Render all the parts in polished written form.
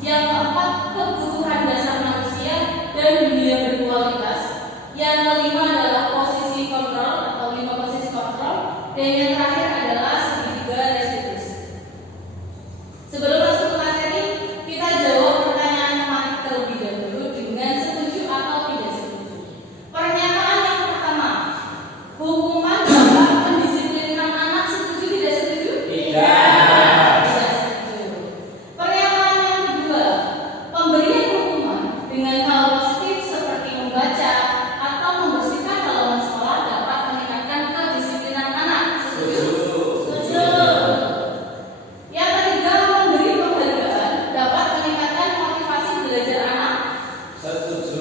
Yang keempat, kebutuhan dasar manusia dan dunia berkualitas. Yang kelima adalah posisi kontrol atau 5 posisi kontrol. Dan yang terakhir adalah segitiga restitusi. Sebelum masuk ke materi, kita jawab pertanyaan tematik terlebih dahulu dengan setuju atau tidak setuju. Pernyataan yang pertama, hukuman dapat mendisiplinkan anak, setuju tidak setuju? Tidak setuju. Pernyataan yang kedua, pemberian hukuman dengan hal positif seperti membaca atau membersihkan halaman sekolah dapat meningkatkan kedisiplinan anak, setuju? Setuju. Yang ketiga, memberi penghargaan dapat meningkatkan motivasi belajar anak. Setuju.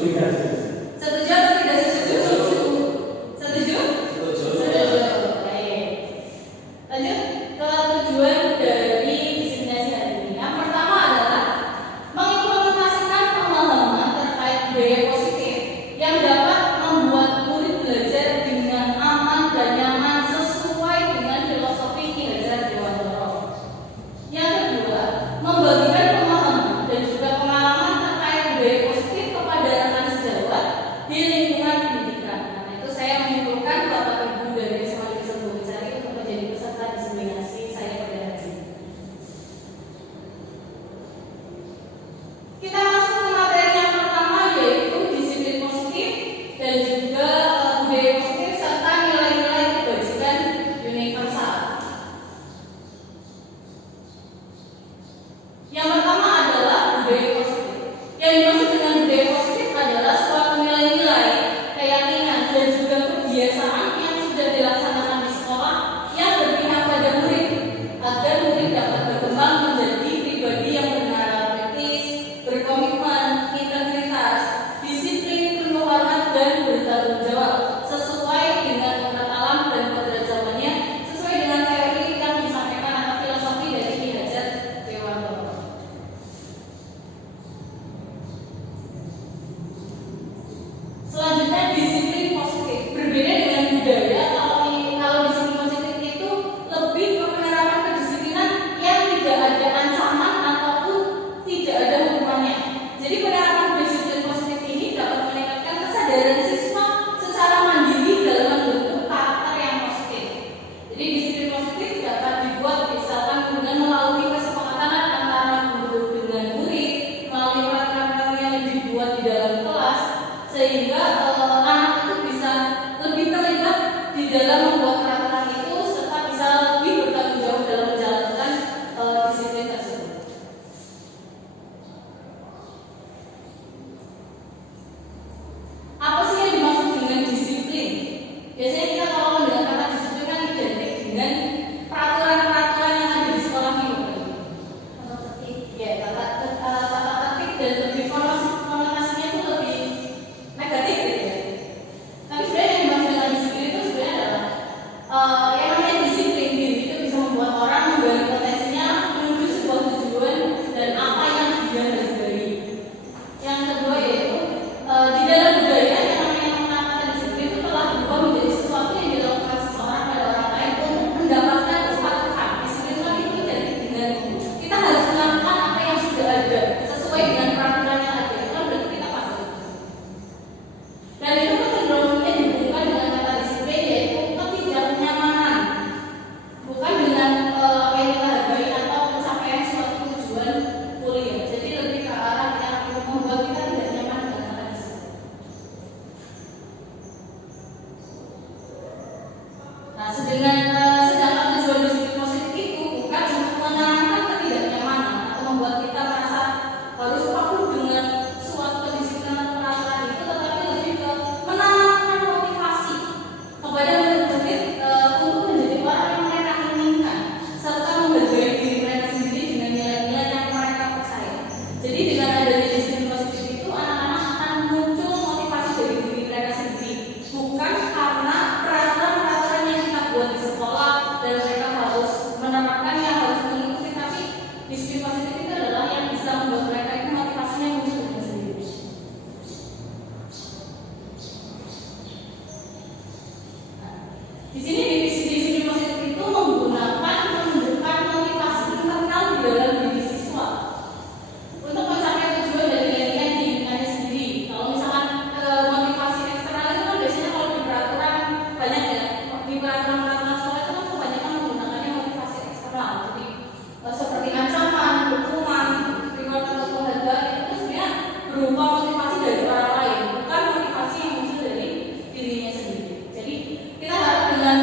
Setuju atau tidak setuju? Setuju? Setuju. Baik. Lanjut ke tujuan dari diseminasi hari ini. Yang pertama adalah mengimplementasikan pemahaman terkait budaya positif yang dapat membuat murid belajar dengan aman dan nyaman sesuai dengan filosofi Ki Hajar Dewantara. Yang kedua, membagikan pemahaman dan juga pengalaman terkait budaya positif kepada rekan sejawat di lingkungan pendidikan. Karena itu saya menyimpulkan Bapak Ibu dari SMA Negeri Bogosari untuk menjadi peserta diseminasi saya pada hari ini. Kita masuk ke materi yang pertama, yaitu disiplin positif dan juga budaya positif serta nilai-nilai kebajikan universal. Yang pertama adalah budaya positif. Yang dimaksud dengan budaya positif adalah suatu nilai-nilai, keyakinan dan juga kebiasaan yang sudah dilaksanakan di sekolah yang berpihak pada murid agar murid dapat berkembang menjadi pribadi yang bernalar kritis, berkomitmen, integritas, disiplin, penuh hormat dan bertanggung jawab sesuai dengan kodrat alam dan kodrat zamannya, sesuai dengan teori yang disampaikan atau filosofi dari Ki Hajar Dewantara. Selanjutnya, disiplin positif. Berbeda dengan budaya, kalau disiplin positif itu lebih ke penerapan kedisiplinan yang tidak ada ancaman ataupun tidak ada hukumannya. Jadi penerapan disiplin positif ini dapat meningkatkan kesadaran siswa secara mandiri dalam membentuk karakter yang positif. Jadi disiplin positif dapat dibuat misalkan dengan melalui kesepakatan antara guru dengan murid, melalui peraturan yang dibuat di dalam kelas, sehingga anak itu bisa lebih terlibat di dalam membuat peraturan itu serta bisa lebih bertanggung jawab dalam menjalankan disiplin tersebut. Apa sih yang dimaksud dengan disiplin? Biasanya kita kalau mendengar kata disiplin kan identik dengan peraturan-peraturan yang ada di sekolah ini. Tata tertib, ya, tata tertib dan lebih konotasinya itu lebih negatif gitu ya. Tapi sebenarnya yang dimaksud dengan disiplin itu sebenarnya adalah yang namanya disiplin diri itu bisa membuat orang menggali potensinya menuju sebuah tujuan dan apa yang dia harus. Yang kedua yaitu di dalam budaya yang namanya penerapan disiplin itu telah berubah menjadi sesuatu yang dilakukan seseorang pada orang lain untuk mendapatkan kepatuhan. Disiplin itu identik dengan kita harus melakukan apa yang sudah ada sesuai dengan peraturan yang ada. Itu berarti kita patuh. Dan itu kecenderungannya dihubungkan dengan kata disiplin yaitu ketidaknyamanan, bukan dengan apa yang kita hargai atau pencapaian suatu tujuan kuliah. Jadi lebih ke arah yang membuat kita tidak nyaman dengan kata disiplin. Nah, sedangkan tujuan disiplin positif itu bukan untuk menanamkan ketidaknyamanan atau membuat kita merasa harus patuh dengan suatu kedisiplinan atau peraturan itu, tetapi lebih ke menanamkan motivasi kepada murid-murid untuk menjadi orang yang mereka inginkan serta menghargai diri mereka sendiri dengan nilai-nilai yang mereka percaya. Jadi dengan adanya disiplin positif itu anak-anak akan muncul motivasi dari diri mereka sendiri, bukan karena peraturan-peraturan yang kita buat di sekolah dan mereka harus menerapkannya, harus mengikuti, tapi disiplin positif itu adalah yang bisa membuat mereka itu motivasinya muncul dengan sendiri. Nah, di sini disiplin positif itu menggunakan menunjukkan motivasi internal di dalam diri siswa untuk berupa motivasi dari orang lain, bukan motivasi yang muncul dari dirinya sendiri. Jadi kita harap dengan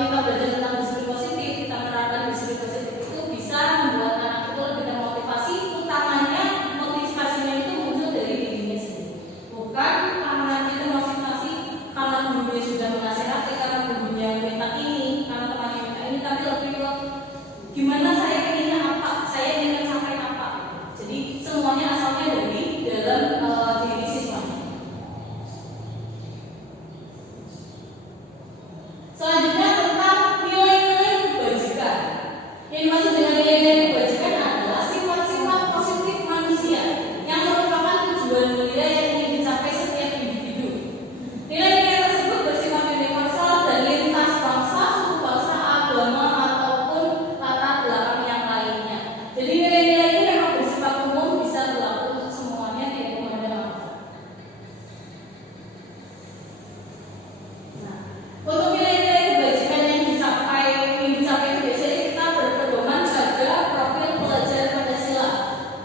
kita belajar tentang disiplin positif, kita menerapkan disiplin positif itu bisa membuat anak itu lebih termotivasi. Utamanya motivasinya itu muncul dari dirinya sendiri, bukan karena kita motivasi karena gurunya sudah menasehati, karena gurunya minta ini, karena temannya minta ini, tapi lebih ke gimana saya inginnya apa, saya ingin mencapai apa. Jadi semuanya asalnya dari dalam diri siswanya. Selanjutnya tentang nilai-nilai kebajikan. Yang dimaksud dengan nilai-nilai kebajikan adalah sifat-sifat positif manusia yang merupakan tujuan mulia yang ingin dicapai setiap individu. Nilai-nilai tersebut bersifat universal dan lintas bangsa, suku bangsa, agama ataupun latar belakang yang lainnya. Jadi nilai-nilai ini memang bersifat umum, bisa berlaku untuk semuanya, tidak memandang agama. Nah, untuk nilai-nilai kebajikan yang dicapai itu biasanya kita berpedoman pada profil pelajar Pancasila.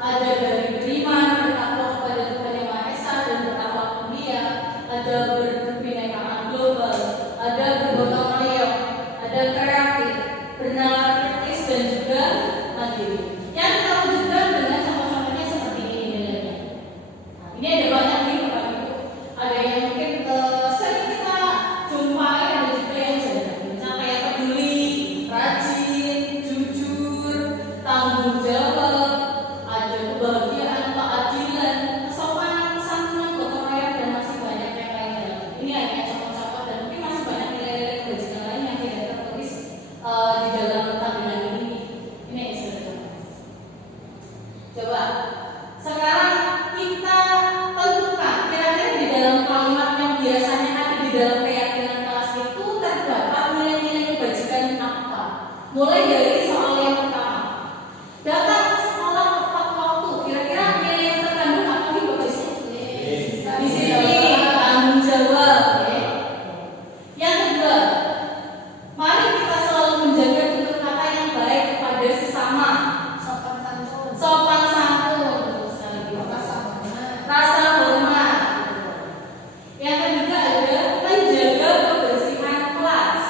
Ada dari beriman, bertakwa kepada Tuhan Yang Maha Esa dan bertakwa mulia, ada berkebinekaan global, ada bergotong royong, ada kreatif, bernalar kritis dan juga mandiri. Yang kita wujudkan dengan contoh-contohnya seperti ini nilainya. Nah, ini ada banyak nih Bapak Ibu. Ada yang mungkin sering kita jumpai, ada juga yang jarang. Misalnya kayak peduli, rajin, jujur, tanggung jawab, ada kebahagiaan, keadilan, kesopanan, kesantunan, gotong royong dan masih banyak yang lainnya. Ini hanya contoh-contoh dan mungkin masih banyak nilai-nilai kebajikan lain yang tidak tertulis di dalam tampilan ini. Ini istilah. Coba sekarang kita tentukan kira-kira di dalam kalimat yang biasanya ada di dalam keyakinan kelas itu terdapat nilai-nilai kebajikan apa? Mulai dari soal yang pertama, datang ke sekolah tepat waktu. Kira-kira nilai yang terkandung apa nih Bapak Ibu? Disiplin, tanggung jawab. Yang kedua, mari kita selalu menjaga tutur kata yang baik kepada sesama. Sopan santun, betul sekali. Rasa hormat. Yang ketiga ada menjaga kebersihan kelas.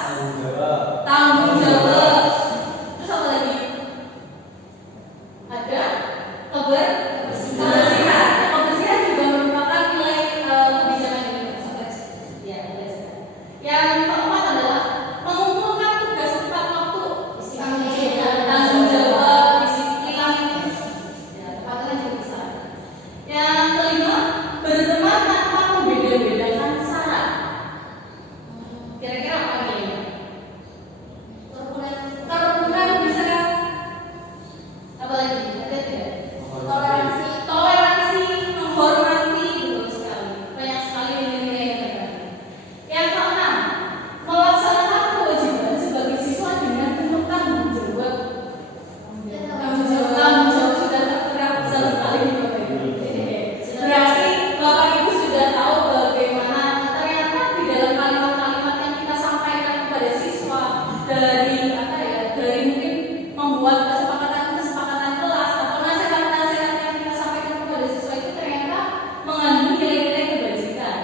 Tanggung jawab. Terus apa lagi? Ada kebersihan. Kebersihan juga merupakan nilai kebijakan ini. Ya, yang keempat adalah mengumpulkan tugas tepat waktu. Tanggung jawab, disiplin. Ya, tepatnya juga bisa. Yang kelima, berteman tanpa membeda-bedakan syarat. Kira-kira apa nih? Kerukunan bisa kan? Apa lagi? Ada tidak? Toleransi, menghormati, betul sekali. Banyak sekali nilai-nilai yang terkait. Yang keenam, melaksanakan kewajiban sebagai siswa dengan penuh tanggung jawab. Tanggung jawab sudah tertera besar sekali di Bapak Ibu. Berarti Bapak Ibu sudah tahu bagaimana ternyata di dalam kalimat-kalimat yang kita sampaikan kepada siswa dari mungkin membuat kesepakatan kelas atau nasihat-nasihat yang kita sampaikan kepada siswa itu ternyata mengandung nilai-nilai kebajikan.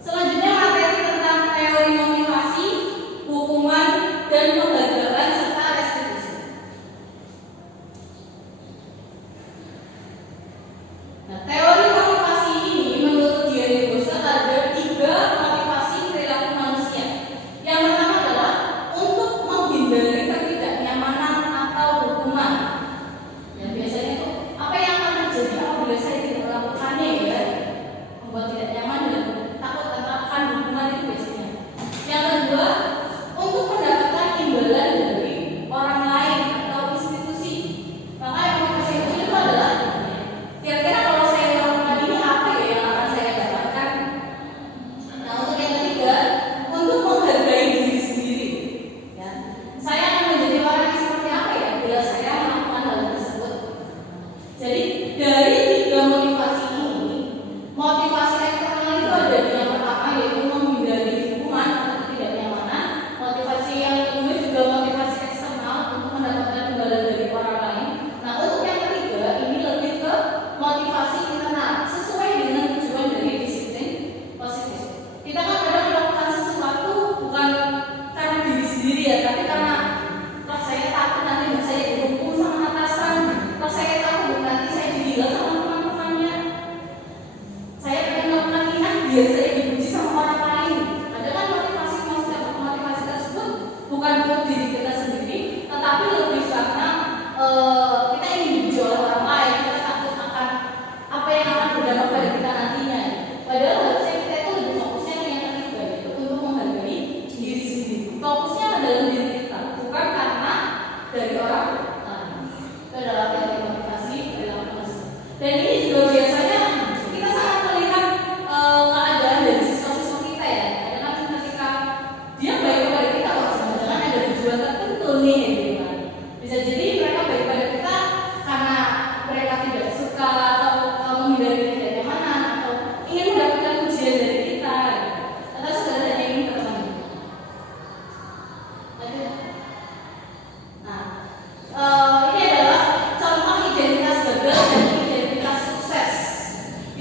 Selanjutnya materi tentang teori motivasi, hukuman, dan penggagalan serta restitusi. Nah, teori motivasi ini menurut Diary Bosset ada 3 motivasi perilaku manusia. Yang pertama adalah untuk menghindari ketidaknyamanan atau hukuman. Ya, biasanya itu apa yang akan terjadi apabila saya tidak melakukannya ya, membuat tidak nyaman dan takut akan hukuman itu biasanya. Yang kedua, untuk mendapatkan imbalan dari orang lain atau institusi. Maka yang motivasi itu adalah kira-kira kalau saya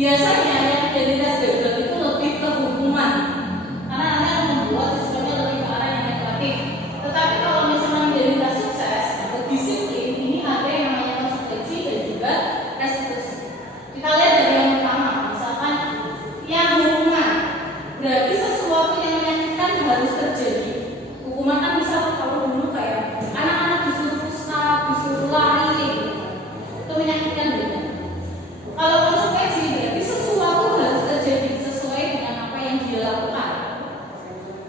Biasanya yang identitas gagal itu lebih ke hukuman, karena Anda akan membuat siswanya lebih ke arah yang negatif. Tetapi kalau misalnya identitas sukses atau disiplin, ini ada yang namanya konsekuensi dan juga restitusi. Kita lihat dari yang pertama, misalkan yang hukuman, berarti sesuatu yang menyakitkan harus terjadi. Hukuman kan bisa kalau dulu kayak anak-anak disuruh push-up, disuruh lari, itu menyakitkan gitu. Kalau konsekuensi berarti sesuatu harus terjadi sesuai dengan apa yang dia lakukan.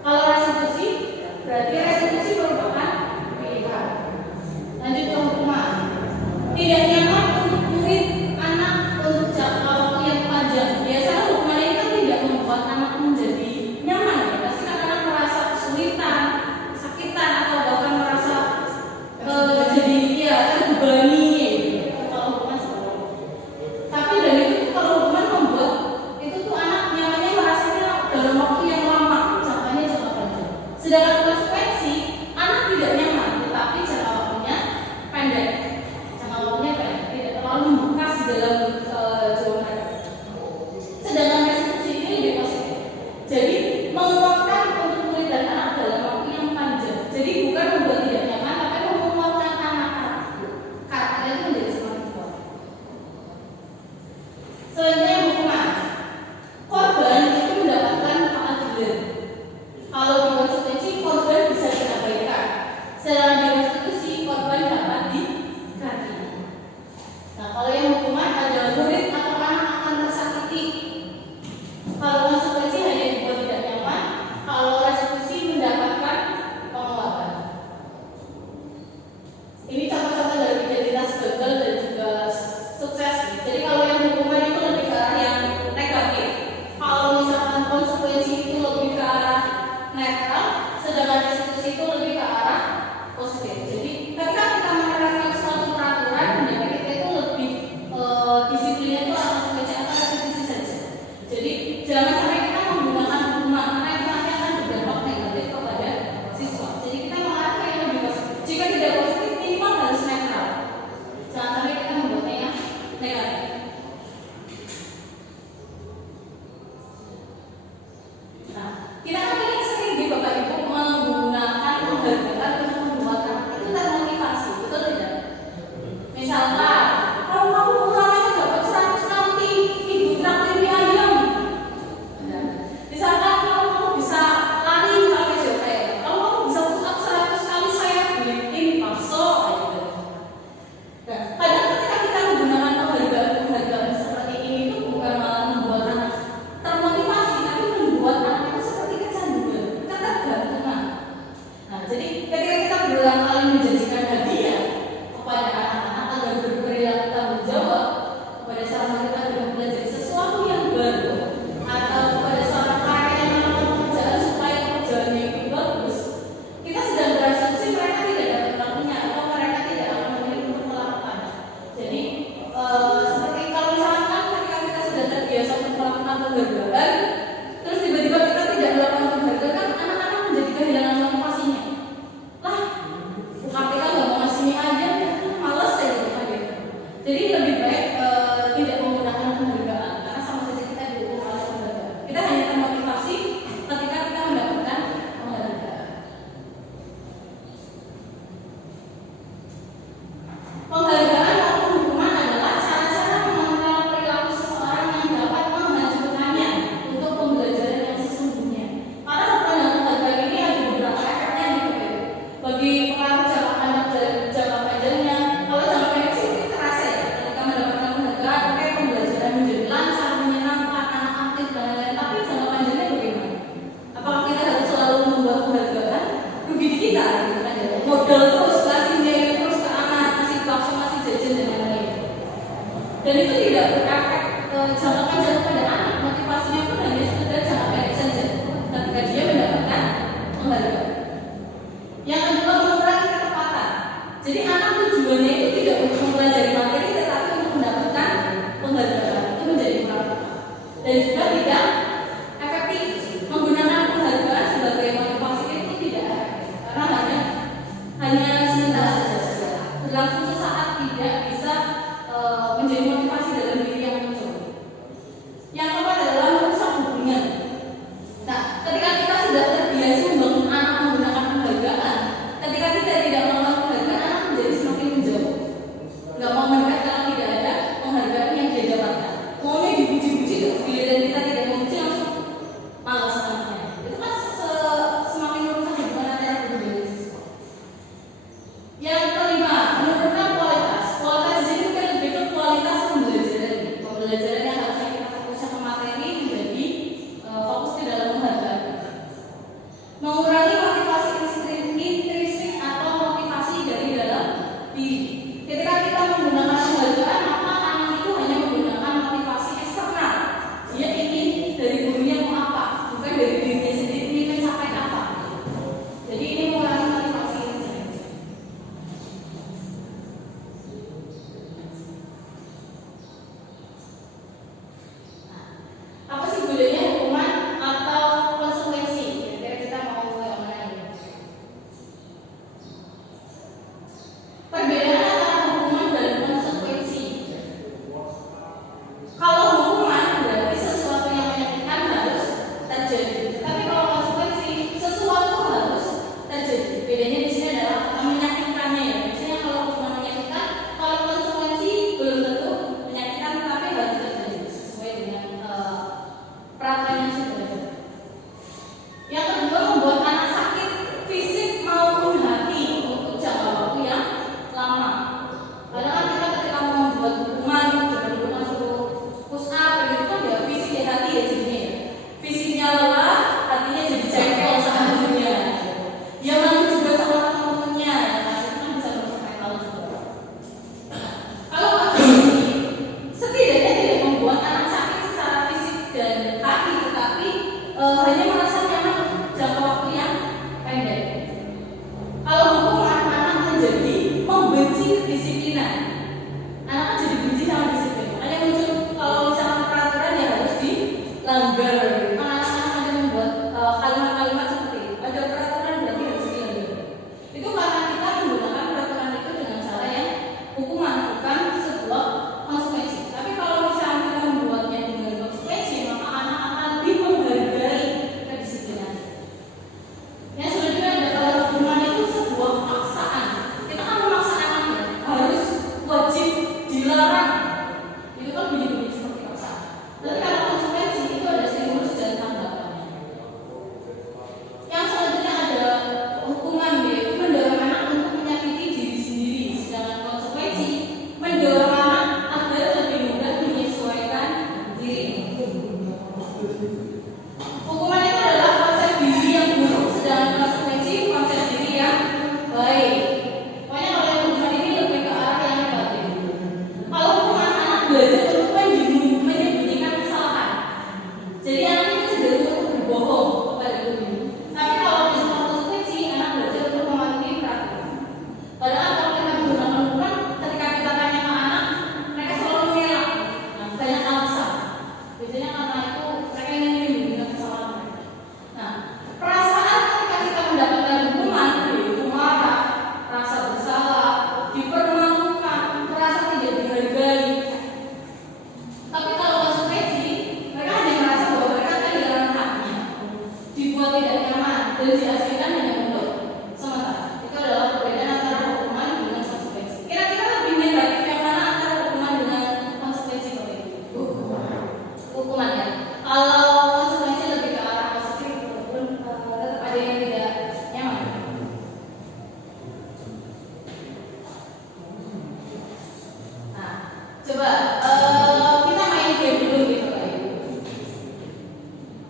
Kalau restitusi berarti restitusi merupakan pilihan. Lanjut ke hukuman. Tidak nyaman untuk murid anak untuk jangka waktu yang panjang. Biasanya hukuman ini kan tidak membuat anak menjadi nyaman ya. Pasti kan anak merasa kesulitan, kesakitan atau bahkan merasa jadi ya terbebani. Tapi dari itu kalau hukuman membuat itu tuh anak nyamannya merasanya dalam waktu yang lama, jangkanya jangka panjang. Sedangkan konsekuensi anak tidak nyaman, tetapi jangka waktunya pendek. Jangka waktunya pendek, tidak terlalu membekas dalam jiwa mereka. Sedangkan restitusi ini lebih positif. Jadi menguatkan untuk murid dan anak dalam waktu yang panjang. Jadi bukan membuat tidak nyaman, tapi menguatkan anak-anak. Karakternya itu menjadi semakin kuat. Selanjutnya hukuman. Korban itu mendapatkan keadilan. Kalau di konsekuensi korban bisa diabaikan. Sedangkan di restitusi korban dapat diganti. Nah, kalau yang hukuman adalah murid atau anak akan tersakiti. Kalau konsekuensi hanya dibuat tidak nyaman. Kalau restitusi mendapatkan penguatan. Ini contoh-contoh dari identitas gagal dan juga sukses. Jadi kalau yang hukuman itu lebih ke arah yang negatif. Kalau misalkan konsekuensi itu lebih ke arah netral, sedangkan restitusi itu lebih ke arah positif. Jadi ketika kita menerapkan suatu peraturan, ya kita itu lebih disiplinnya itu akan konsekuensi atau restitusi saja. Jadi jangan sampai kita menggunakan hukuman karena itu nanti akan berdampak negatif kepada siswa. Jadi kita mengarah ke yang lebih positif. Jika tidak positif, minimal harus netral. Jangan sampai kita membuatnya yang negatif. Nah, kita kan ini sering di Bapak Ibu menggunakan penghargaan untuk membuat anak itu termotivasi, betul tidak? Misalkan, kalau kamu ulangannya dapat 100 nanti, ibu traktir ayam. Nah, misalkan kalau kamu bisa lari pakai jempol, kalau kamu bisa push up 100 kali saya beliin bakso. Nah, kadang ketika kita menggunakan penghargaan seperti ini itu bukan malah membuat anak termotivasi, tapi membuat anak itu seperti kecanduan, ketergantungan. Nah, jadi ketika kita berulang kali menjanjikan hadiah kepada anak-anak agar berperilaku tanggung jawab kepada saat kita belajar sesuatu yang baru atau kepada seorang karya yang melakukan pekerjaan supaya pekerjaannya itu bagus, kita sedang berasumsi mereka tidak dapat melakukannya atau mereka tidak akan memilih untuk melakukan. Jadi seperti kalau misalkan ketika kita sudah terbiasa untuk melakukan penghargaan, terus tiba-tiba kita tidak melakukan penghargaan, kan anak-anak menjadi kehilangan motivasinya. Lah, KPK nggak mau ngasih ini aja, males ya gitu kan gitu. Jadi lebih baik tidak menggunakan penghargaan karena sama saja kita didukung oleh penghargaan. Kita hanya termotivasi ketika kita mendapatkan penghargaan. Penghargaan atau hukuman adalah cara-cara mengontrol perilaku seseorang yang dapat menghancurkannya untuk pembelajaran yang sesungguhnya. Karena hukuman dan penghargaan ini ada beberapa efeknya gitu. Bagi pengaruh jangka panjang dan jangka panjangnya, kalau jangka pendek sih itu terasa ya. Ketika mendapatkan penghargaan, kayak pembelajaran menjadi lancar, menyenangkan, anak aktif dan lain-lain. Tapi jangka panjangnya bagaimana? Apakah kita harus selalu membuat penghargaan? Rugi di kita, gitu kan ya. Modal terus, kasih nilai terus ke anak, kasih bakso, kasih jajan dan lain-lain. Dan itu tidak berefek jangka panjang kepada anak. Motivasinya pun hanya sekedar jangka pendek saja ketika dia mendapatkan penghargaan. Yang kedua, mengurangi ketepatan. Jadi anak tujuannya itu tidak untuk mempelajari materi, tetapi untuk mendapatkan penghargaan. Itu menjadi kurang tepat. Dan juga tidak efektif. Menggunakan penghargaan sebagai motivasi itu tidak efektif, karena hanya sementara saja, berlangsung sesaat, tidak bisa menjadi motivasi dalam diri yang muncul. kedisiplinan. Anak kan jadi benci sama disiplin. Makanya muncul kalau misalnya peraturan ya harus dilanggar. Anak-anak ada membuat kalimat-kalimat seperti itu. Ada peraturan berarti harus dilanggar. Itu karena kita menggunakan peraturan itu dengan cara yang hukuman, bukan sebuah konsekuensi. Tapi kalau misalnya kita membuatnya dengan konsekuensi, maka anak akan lebih menghargai kedisiplinan. Yang selanjutnya ada kalau hukuman itu sebuah paksaan. Kita kan memaksa anaknya harus wajib dilarang. Itu kan bunyi-bunyi seperti paksaan. Tapi kalau konsekuensi itu ada stimulus dan tanggapannya. Yang selanjutnya ada hukuman yaitu mendorong anak untuk menyakiti diri sendiri. Sedangkan konsekuensi mendorong anak agar lebih mudah menyesuaikan diri. Hukuman itu adalah konsep diri yang buruk, sedangkan konsekuensi konsep diri yang baik. Pokoknya kalau yang hukuman ini lebih ke arah yang negatif. Kalau hukuman anak belajar untuk menyembunyikan kesalahan, jadi anak itu cenderung untuk berbohong kepada guru. Tapi kalau misalnya konsekuensi, anak belajar untuk mematuhi peraturan. Padahal kalau kita menggunakan hukuman, ketika kita tanya ke anak, mereka selalu mengelak. Nah, banyak alasan. Biasanya karena itu mereka ingin menyembunyikan kesalahan mereka. Nah, perasaan ketika kita mendapatkan hukuman, yaitu marah, rasa bersalah, dipermalukan, merasa tidak dihargai. Tapi kalau konsekuensi, mereka hanya merasa bahwa mereka kehilangan haknya, dibuat tidak nyaman, dan diasingkan hanya untuk sementara. Itu adalah perbedaan antara hukuman dengan konsekuensi. Kira-kira lebih negatif yang mana antara hukuman dengan konsekuensi seperti itu? Hukuman ya. Kalau konsekuensi lebih ke arah positif, walaupun tetap ada yang tidak nyaman. Nah, coba kita main game dulu gitu Pak Ibu.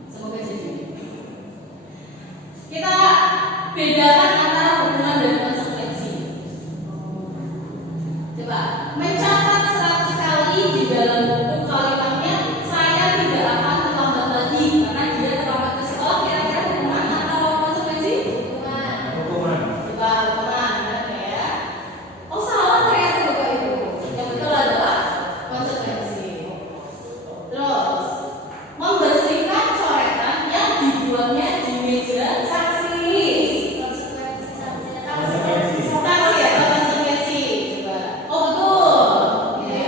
Semoga jadi. Kita bedakan antara hukuman dan konsekuensi. Coba mencatat 100 kali di dalam buku kalimatnya saya tidak akan terlambat lagi karena dia terlambat ke sekolah. Kira-kira hukuman atau konsekuensi? Hukuman. Coba hukuman, benar ya? Oh salah ternyata Bapak Ibu. Yang betul adalah konsekuensi. Terus membersihkan coretan yang dibuatnya di meja saksilis. Saksi ya, konsekuensi. Coba. Oh betul. Oke.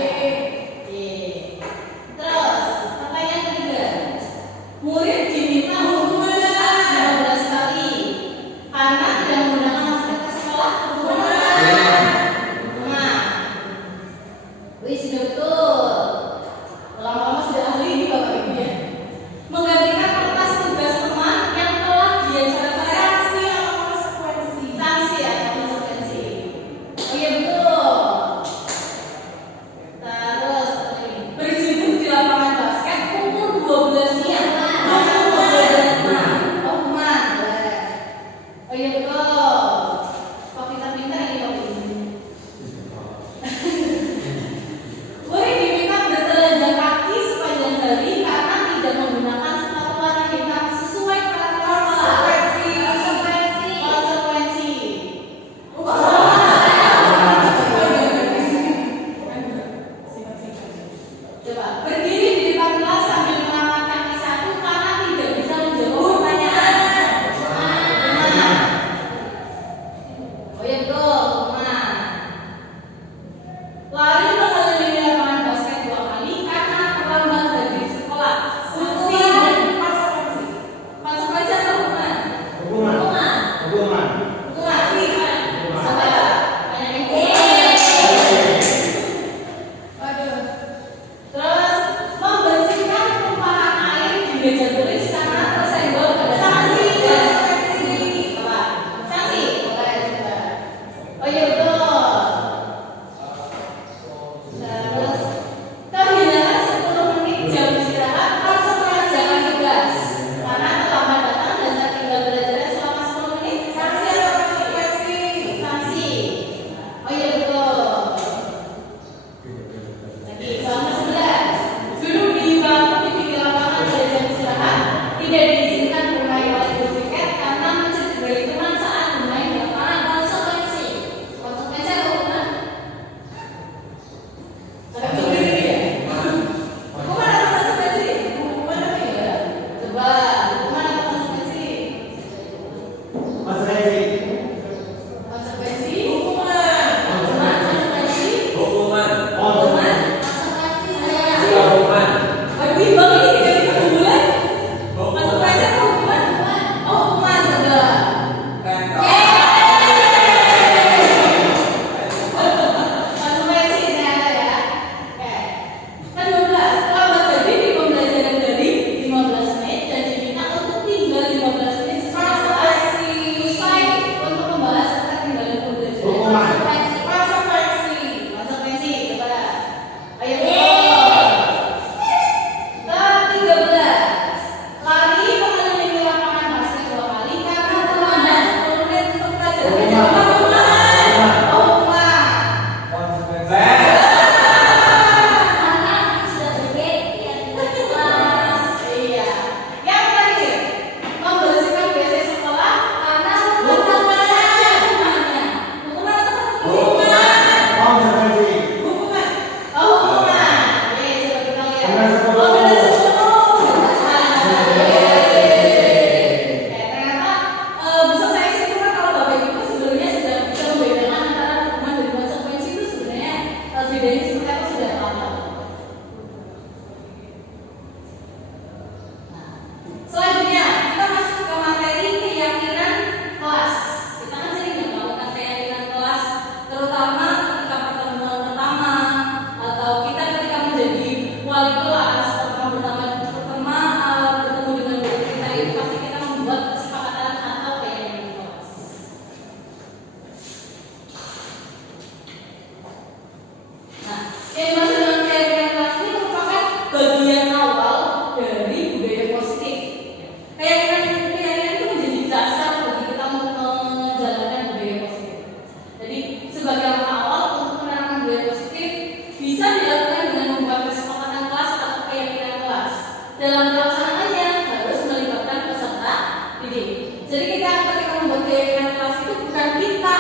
budaya ini seperti apa sudah tahu. Nah, selanjutnya kita masuk ke materi keyakinan kelas. Kita kan sering melakukan keyakinan kelas, terutama ketika pertemuan pertama atau kita ketika menjadi wali kelas pertama bertemu dengan guru kita, itu pasti kita membuat kesepakatan atau keyakinan kelas. Nah, yang dimaksud dengan keyakinan kelas ini merupakan bagian awal dari budaya positif. Keyakinan itu menjadi dasar bagi kita menjalankan budaya positif. Jadi sebagai awal untuk menerapkan budaya positif bisa dilakukan dengan membuat kesepakatan kelas atau keyakinan kelas. Dalam pelaksanaannya harus melibatkan peserta didik. Jadi kita ketika membuat keyakinan kelas itu bukan kita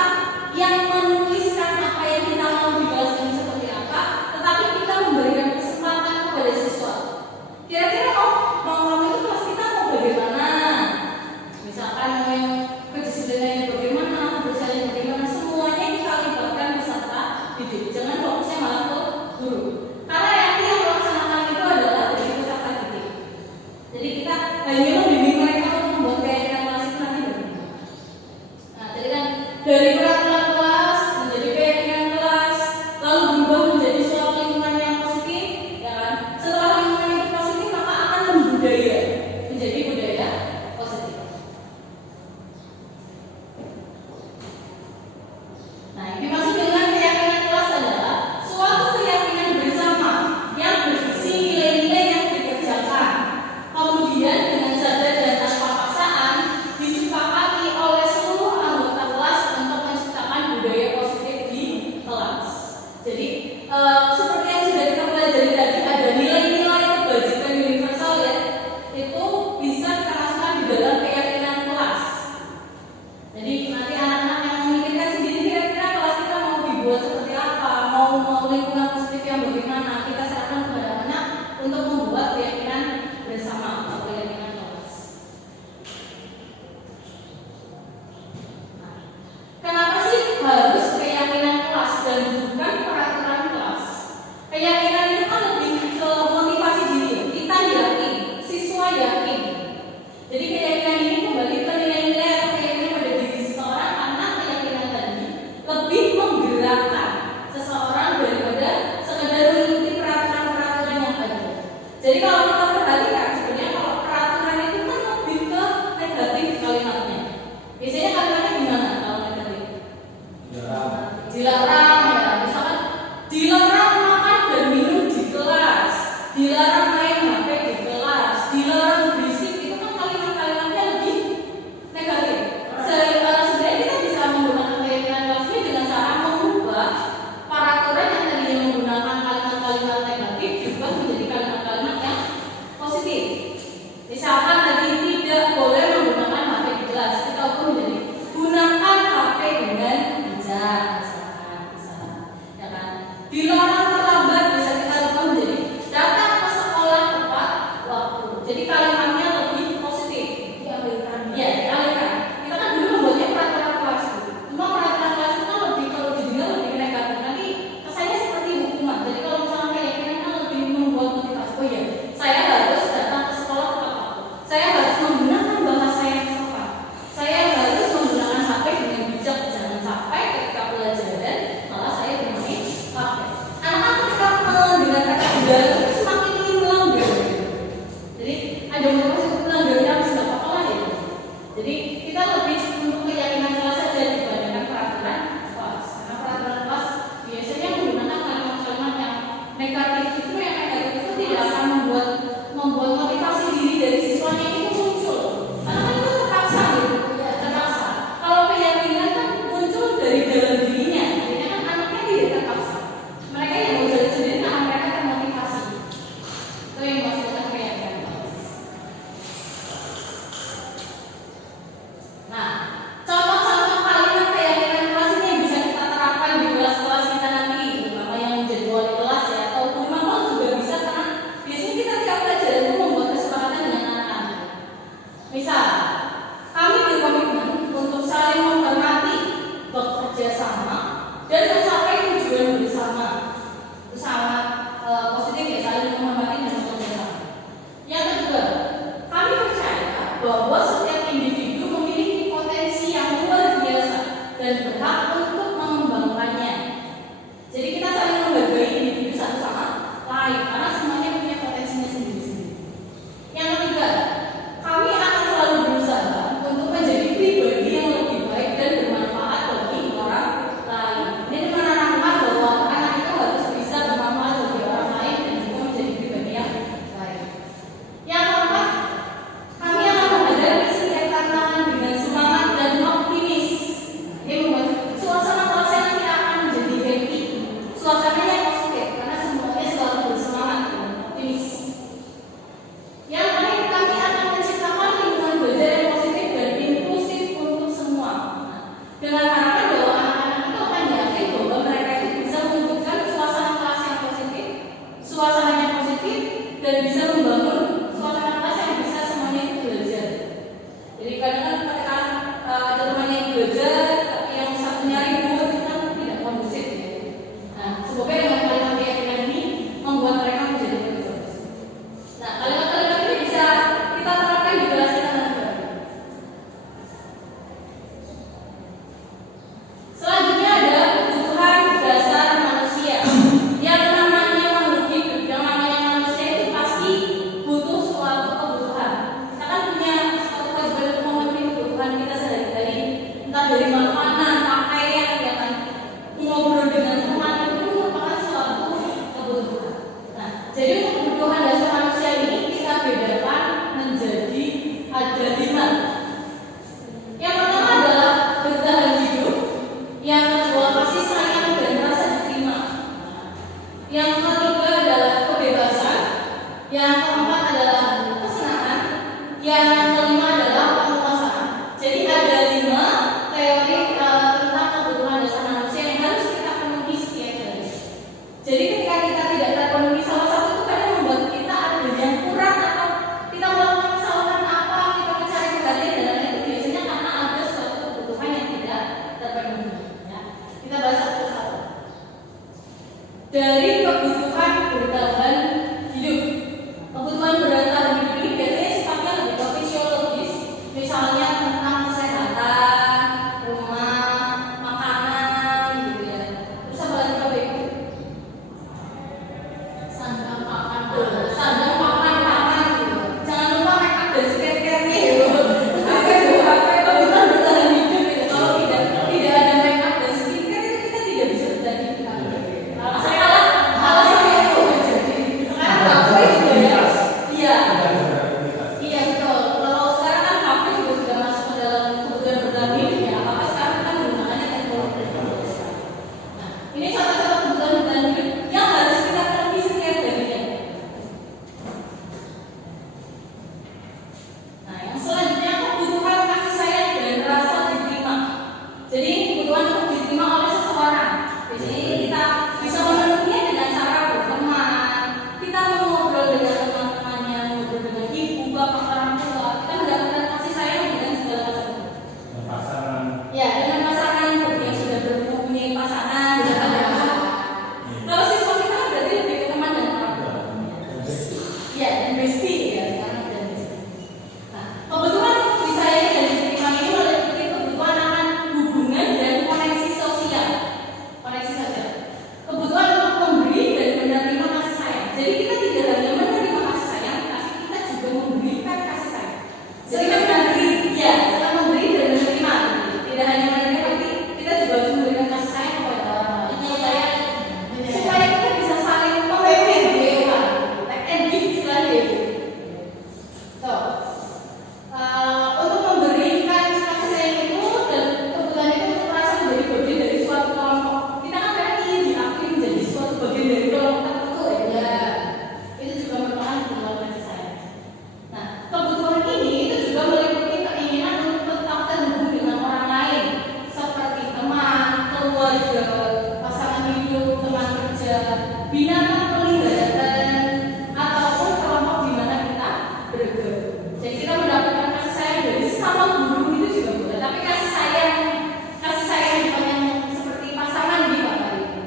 yang menuliskan apa yang kita mau dijelaskan seperti apa, tetapi kita memberikan kesempatan kepada siswa. Kira-kira mau kamu itu kelas kita mau bagaimana? Misalkan mau yang kedisiplinannya bagaimana, berjalan bagaimana, semuanya kita libatkan peserta didik. Jangan fokusnya malah ke guru. Karena yang melaksanakan itu adalah dari peserta didik. Jadi kita hanya membimbing mereka untuk membuat keyakinan kelas itu nanti bagaimana. Nah, jadi kan dari peraturan kelas menjadi keyakinan kelas, lalu berubah menjadi suatu lingkungan yang positif, ya kan? Setelah lingkungan itu positif, maka akan membudaya menjadi budaya positif. Nah, yang dimaksud dengan keyakinan kelas adalah suatu keyakinan bersama yang berisi nilai-nilai yang dikerjakan, kemudian dengan sadar dan tanpa paksaan disepakati oleh seluruh anggota kelas untuk menciptakan budaya positif di kelas. Jadi seperti yang sudah kita pelajari tadi, ada nilai-nilai kebajikan universal ya, itu bisa kita masukkan di dalam keyakinan kelas. Jadi nanti anak-anak yang memikirkan sendiri kira-kira kelas kita mau dibuat seperti apa, mau lingkungan positif yang bagaimana, kita serahkan kepada anak untuk membuat keyakinan bersama atau keyakinan kelas. Nah, kenapa sih harus keyakinan kelas dan bukan peraturan kelas? Keyakinan itu kan lebih ke motivasi diri, kita yakin, siswa yakin. Jadi keyakinan ini kembali ke nilai-nilai atau keyakinan pada diri seseorang, karena keyakinan tadi lebih menggerakkan seseorang daripada sekedar mengikuti peraturan-peraturan yang ada. Jadi kalau kita perhatikan sebenarnya kalau peraturan itu kan lebih ke negatif kalimatnya. Biasanya kalimatnya gimana kalau negatif? Dilarang ya, misalkan dilarang makan dan minum di kelas, dilarang main HP di kelas, dilarang berisik, itu kan kalimat-kalimatnya lebih negatif. Sebenarnya kita bisa menggunakan keyakinan kelas ini dengan cara mengubah peraturan yang tadinya menggunakan kalimat-kalimat negatif juga menjadi kalimat-kalimat yang positif. Misalkan tadi tidak boleh menggunakan HP di kelas, kita ubah menjadi gunakan HP dengan bijak, misalkan, ya kan? Dilarang terlambat, bisa kita ubah menjadi datang ke sekolah tepat waktu. Jadi kalimatnya lebih positif. Dialihkan. Ya, dialihkan. Kita kan dulu membuatnya peraturan kelas. Cuma peraturan kelas itu kan lebih, kalau didengar lebih negatif. Nanti kesannya seperti hukuman. Jadi kalau misalnya keyakinan kan lebih membuat motivasi. Oh ya, saya harus datang ke sekolah tepat waktu. Saya harus menggunakan bahasa yang sopan. Saya harus menggunakan HP dengan bijak. Jangan sampai ketika pelajaran malah saya bermain HP. Anak-anak ketika mendengar kata budaya itu semakin ingin melanggar. Jadi ada motivasi untuk melanggarnya, harus nggak apa-apa lah ya. Jadi kita lebih untuk keyakinan kelas saja dibandingkan peraturan kelas. Karena peraturan kelas biasanya menggunakan kalimat-kalimat yang negatif. Itu yang negatif itu tidak akan membuat motivasi diri dari siswanya itu muncul. Karena kan itu terpaksa gitu, terpaksa. Kalau keyakinan kan muncul dari dalam dirinya. Jadi kan anaknya tidak terpaksa. Mereka yang mau jalan sendiri karena mereka termotivasi. Itu yang maksudnya keyakinan kelas. Nah, contoh-contoh kalimat keyakinan kelas ini yang bisa kita terapkan di kelas-kelas kita nanti, terutama yang menjadi wali kelas ya, atau guru magang juga bisa, karena biasanya kita tiap pelajaran itu membuat kesepakatan dengan anak-anak. semoga dengan kalimat keyakinan ini membuat mereka menjadi lebih bagus. Nah, kalimat-kalimat ini bisa kita terapkan di kelas kita nanti. Selanjutnya ada kebutuhan dasar manusia. Yang namanya makhluk hidup, yang namanya manusia itu pasti butuh suatu kebutuhan. Kita kan punya suatu kewajiban untuk memenuhi kebutuhan kita sehari-hari, entah dari makanan, pakaian, ya kan, ngobrol dengan teman itu merupakan suatu kebutuhan. Nah, jadi untuk kebutuhan dasar manusia ini kita bedakan menjadi ada 5. Yang pertama adalah bertahan hidup, yang kedua kasih sayang dan rasa diterima, yang ketiga adalah kebebasan, yang keempat adalah kesenangan, yang kelima adalah penguasaan. Jadi ada 5 teori tentang kebutuhan dasar manusia yang harus kita penuhi setiap hari. Jadi ketika kita tidak terpenuhi salah satu itu kadang membuat kita ada yang kurang, atau kita melakukan kesalahan apa, kita mencari perhatian dan lain-lain, itu biasanya karena ada suatu kebutuhan yang tidak terpenuhi. Ya. Kita bahas satu persatu. Dari kebutuhan bertahan hidup. Kebutuhan bertahan hidup ini biasanya sifatnya lebih ke fisiologis, misalnya tentang kesehatan, rumah, makanan, gitu ya. Terus apa lagi Pak Beku? Sandang papan gitu. Jangan lupa make up dan skincare-nya gitu. Kebutuhan bertahan hidup gitu. Kalau tidak ada make up dan skincare itu kita tidak bisa bertahan hidup. Kalau saya itu jadi sekarang HP juga ya. Iya. Iya betul. Kalau sekarang kan HP juga sudah masuk ke dalam kebutuhan bertahan hidup ya. Apakah sekarang kita menggunakannya teknologi. Nah, ini contoh-contoh kebutuhan bertahan hidup yang harus kita penuhi setiap harinya. Nah, yang selanjutnya kebutuhan kasih sayang dan rasa diterima. Jadi kebutuhan untuk diterima oleh seseorang. Jadi kita bisa memenuhinya dengan cara berteman, kita mengobrol dengan teman-temannya, mengobrol dengan ibu, bapak, orang tua. Kita mendapatkan kasih sayang dengan segala macam. Pasangan. Ya, dengan pasangan yang sudah mempunyai pasangan. Ya. Kalau siswa kita kan berarti lebih ke teman dan orang tua. Ya, dan bestie ya, sekarang dan bestie. Nah, kebutuhan disayangi dan diterima ini meliputi kebutuhan akan hubungan dan koneksi sosial. Koneksi sosial. Kebutuhan untuk memberi dan menerima kasih sayang. Jadi kita tidak hanya menerima kasih sayang, tapi kita juga memberikan kasih sayang. Jadi kita memberi, ya, kita memberi dan menerima. Tidak hanya menerima, tapi kita juga harus memberikan kasih sayang kepada orang lain. Supaya kita bisa saling memperbaiki gitu. Like and give istilahnya gitu. So, untuk memberikan kasih sayang itu dan kebutuhan itu untuk merasa menjadi bagian dari suatu kelompok. Kita kan kadang ingin diakui menjadi suatu bagian dari kelompok tertentu ya. Itu juga merupakan kebutuhan kasih sayang. Nah, kebutuhan ini itu juga meliputi keinginan untuk tetap terhubung dengan orang lain, seperti teman, keluarga, pasangan hidup, teman kerja, binatang peliharaan, ataupun kelompok di mana kita bergerak. Jadi kita mendapatkan kasih sayang dari sesama guru itu juga boleh, tapi kasih sayang bukan yang seperti pasangan di bapak itu.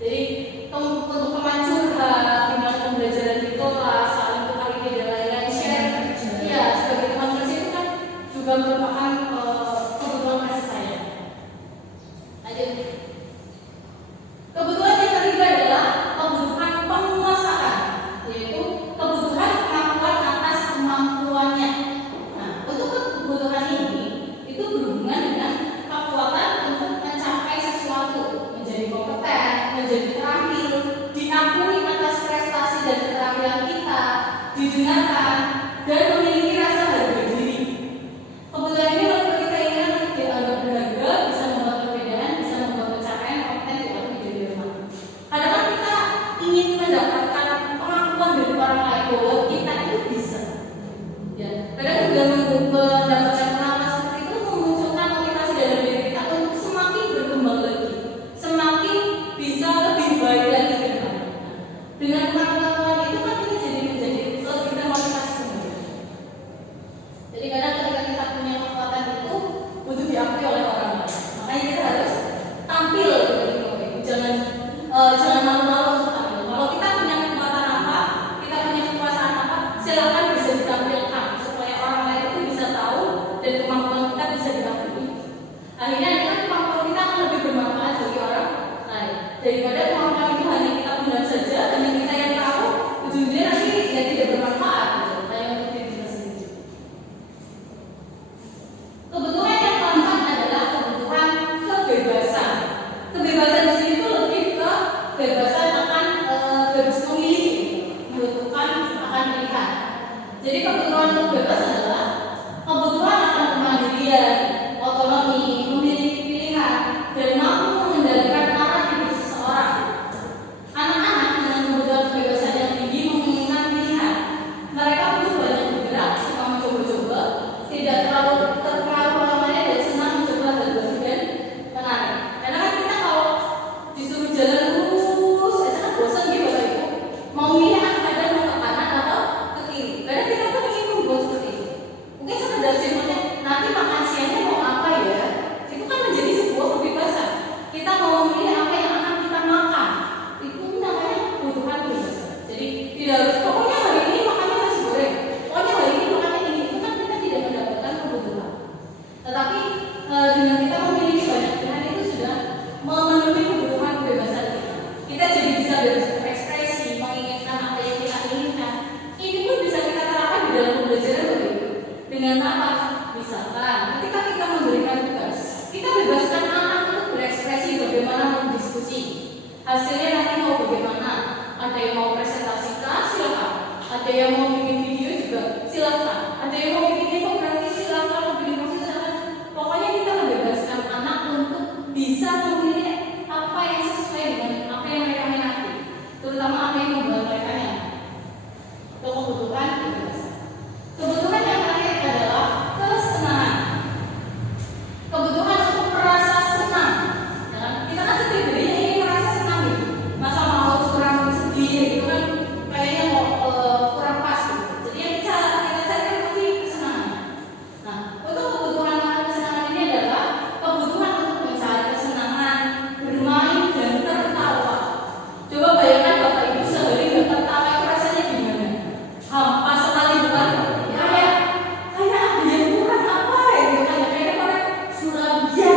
Jadi untuk teman curhat, di mana pembelajaran di kelas, saling tukar ide dan lain-lain, share. Iya, sebagai teman kerja itu kan juga merupakan kebutuhan kasih sayang. Lanjut. Kebutuhan yang ketiga adalah kebutuhan penguasaan, yaitu kebutuhan kemampuan atas kemampuannya. Nah, untuk kebutuhan ini itu berhubungan dengan kekuatan untuk mencapai sesuatu, menjadi kompeten, menjadi terampil, diakui atas prestasi dan keterampilan kita, didengarkan, dan memiliki rasa harga diri. Kebutuhan ini meliputi keinginan untuk dianggap berharga, bisa membuat perbedaan, bisa membuat pencapaian kompeten diakui dari rumah. Kadang kita ingin mendapatkan pengakuan dari orang lain bahwa kita itu bisa. Ya, kadang dengan mendapatkan pengalaman seperti itu memunculkan motivasi dalam diri kita untuk semakin berkembang lagi, semakin bisa lebih baik lagi ke depan. Dengan pengakuan itu kan kita jadi menjadi lebih termotivasi kebutuhan untuk bebas adalah kebutuhan akan kemandirian, otonomi, memiliki pilihan, dan mampu mengendalikan arah hidup seseorang. Anak-anak dengan kebutuhan kebebasan yang tinggi memiliki pilihan. Mereka butuh banyak bergerak, suka mencoba-coba, tidak terlalu lamanya dan senang mencoba hal baru dan menarik. Karena kan kita kalau disuruh jalan lurus aja kan bosan gitu Bapak Ibu. Mau milih kadang mau ke kanan atau ke kiri. Karena kita tuh ingin membuat seperti itu. Mungkin sekedar simpelnya nanti makan siangnya mau apa ya? Itu kan menjadi sebuah kebebasan. Kita mau memilih apa yang akan kita makan. Itu namanya kebutuhan kebebasan. Jadi tidak harus pokoknya hari ini makannya nasi goreng. Pokoknya hari ini makannya ini. Itu kan kita tidak mendapatkan kebutuhan. Tetapi dengan kita memiliki banyak pilihan itu sudah memenuhi kebutuhan kebebasan kita. Kita jadi bisa bebas berekspresi, menginginkan apa yang kita inginkan. Ini pun bisa kita terapkan di dalam pembelajaran begitu. Dengan apa? Misalkan ketika kita memberikan tugas, kita bebaskan anak untuk berekspresi bagaimana berdiskusi. Hasilnya nanti mau bagaimana? Ada yang mau presentasikan, silakan. Ada yang mau bikin video juga, silakan. Ada yang mau bikin infografis, silakan. Mau bikin grafis, silakan. Pokoknya kita membebaskan anak untuk bisa memilih apa yang sesuai dengan apa yang mereka minati, terutama apa yang membuat mereka nyaman. Itu kebutuhan kebebasan. Kebutuhan yang terakhir adalah kesenangan. Kebutuhan untuk merasa senang. Ya kan? Kita kan sendiri ingin merasa senang gitu. Masa mau kurang sedih gitu kan kayaknya mau kurang pas gitu. Jadi yang kita cari pasti kesenangan. Nah, untuk kebutuhan kesenangan ini adalah kebutuhan untuk mencari kesenangan, bermain dan tertawa. Coba bayangkan Bapak Ibu sehari nggak tertawa itu rasanya gimana? Hampa sekali bukan? Kayak ada yang kurang apa ya gitu kan? Kayaknya orang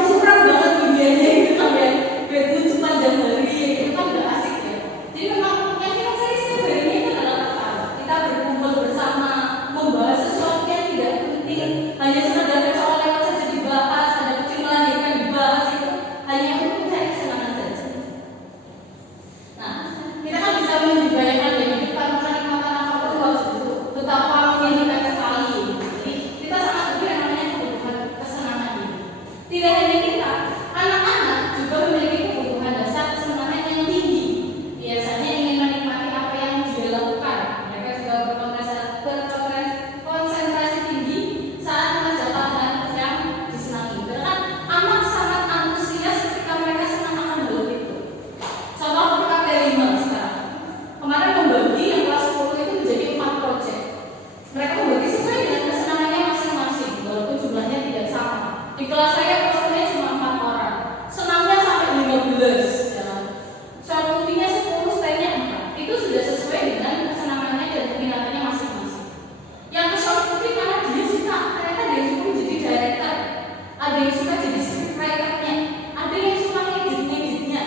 suram banget dunianya gitu kan ya. Bed sepanjang hari gitu kan nggak asik ya. Jadi memang yang kita cari setiap harinya itu adalah tertawa. Kita berkumpul bersama, membahas sesuatu yang tidak penting, hanya sekedar soal lewat saja dibahas, ada kucing melahirkan dibahas itu hanya untuk mencari kesenangan saja. Nah, kita kan bisa membayangkan ya hidup tanpa kenikmatan apa itu harus itu betapa menyenangkan sekali. Jadi kita sangat butuh yang namanya kebutuhan kesenangan ini. Tidak hanya kita, anak-anak juga memiliki kebutuhan dasar kesenangan yang tinggi. Biasanya ingin menikmati apa yang dia lakukan. Mereka juga berkonsentrasi tinggi saat mengerjakan hal yang disenangi. Bahkan anak sangat antusias ketika mereka senang akan hal itu. Contoh ketika P5 sekarang. Kemarin membagi yang kelas 10 itu menjadi 4 proyek. Mereka membagi sesuai dengan kesenangannya masing-masing, walaupun jumlahnya tidak sama. Di kelas saya proyeknya cuma 4 orang. Senangnya sampai 15. Ya. Short movie-nya 10, stay-nya 4. Itu sudah sesuai dengan kesenangannya dan keminatannya masing-masing. Yang ke short movie karena dia suka, ternyata ada yang suka jadi director, ada yang suka jadi scriptwriter-nya, ada yang suka ngedit-ngeditnya.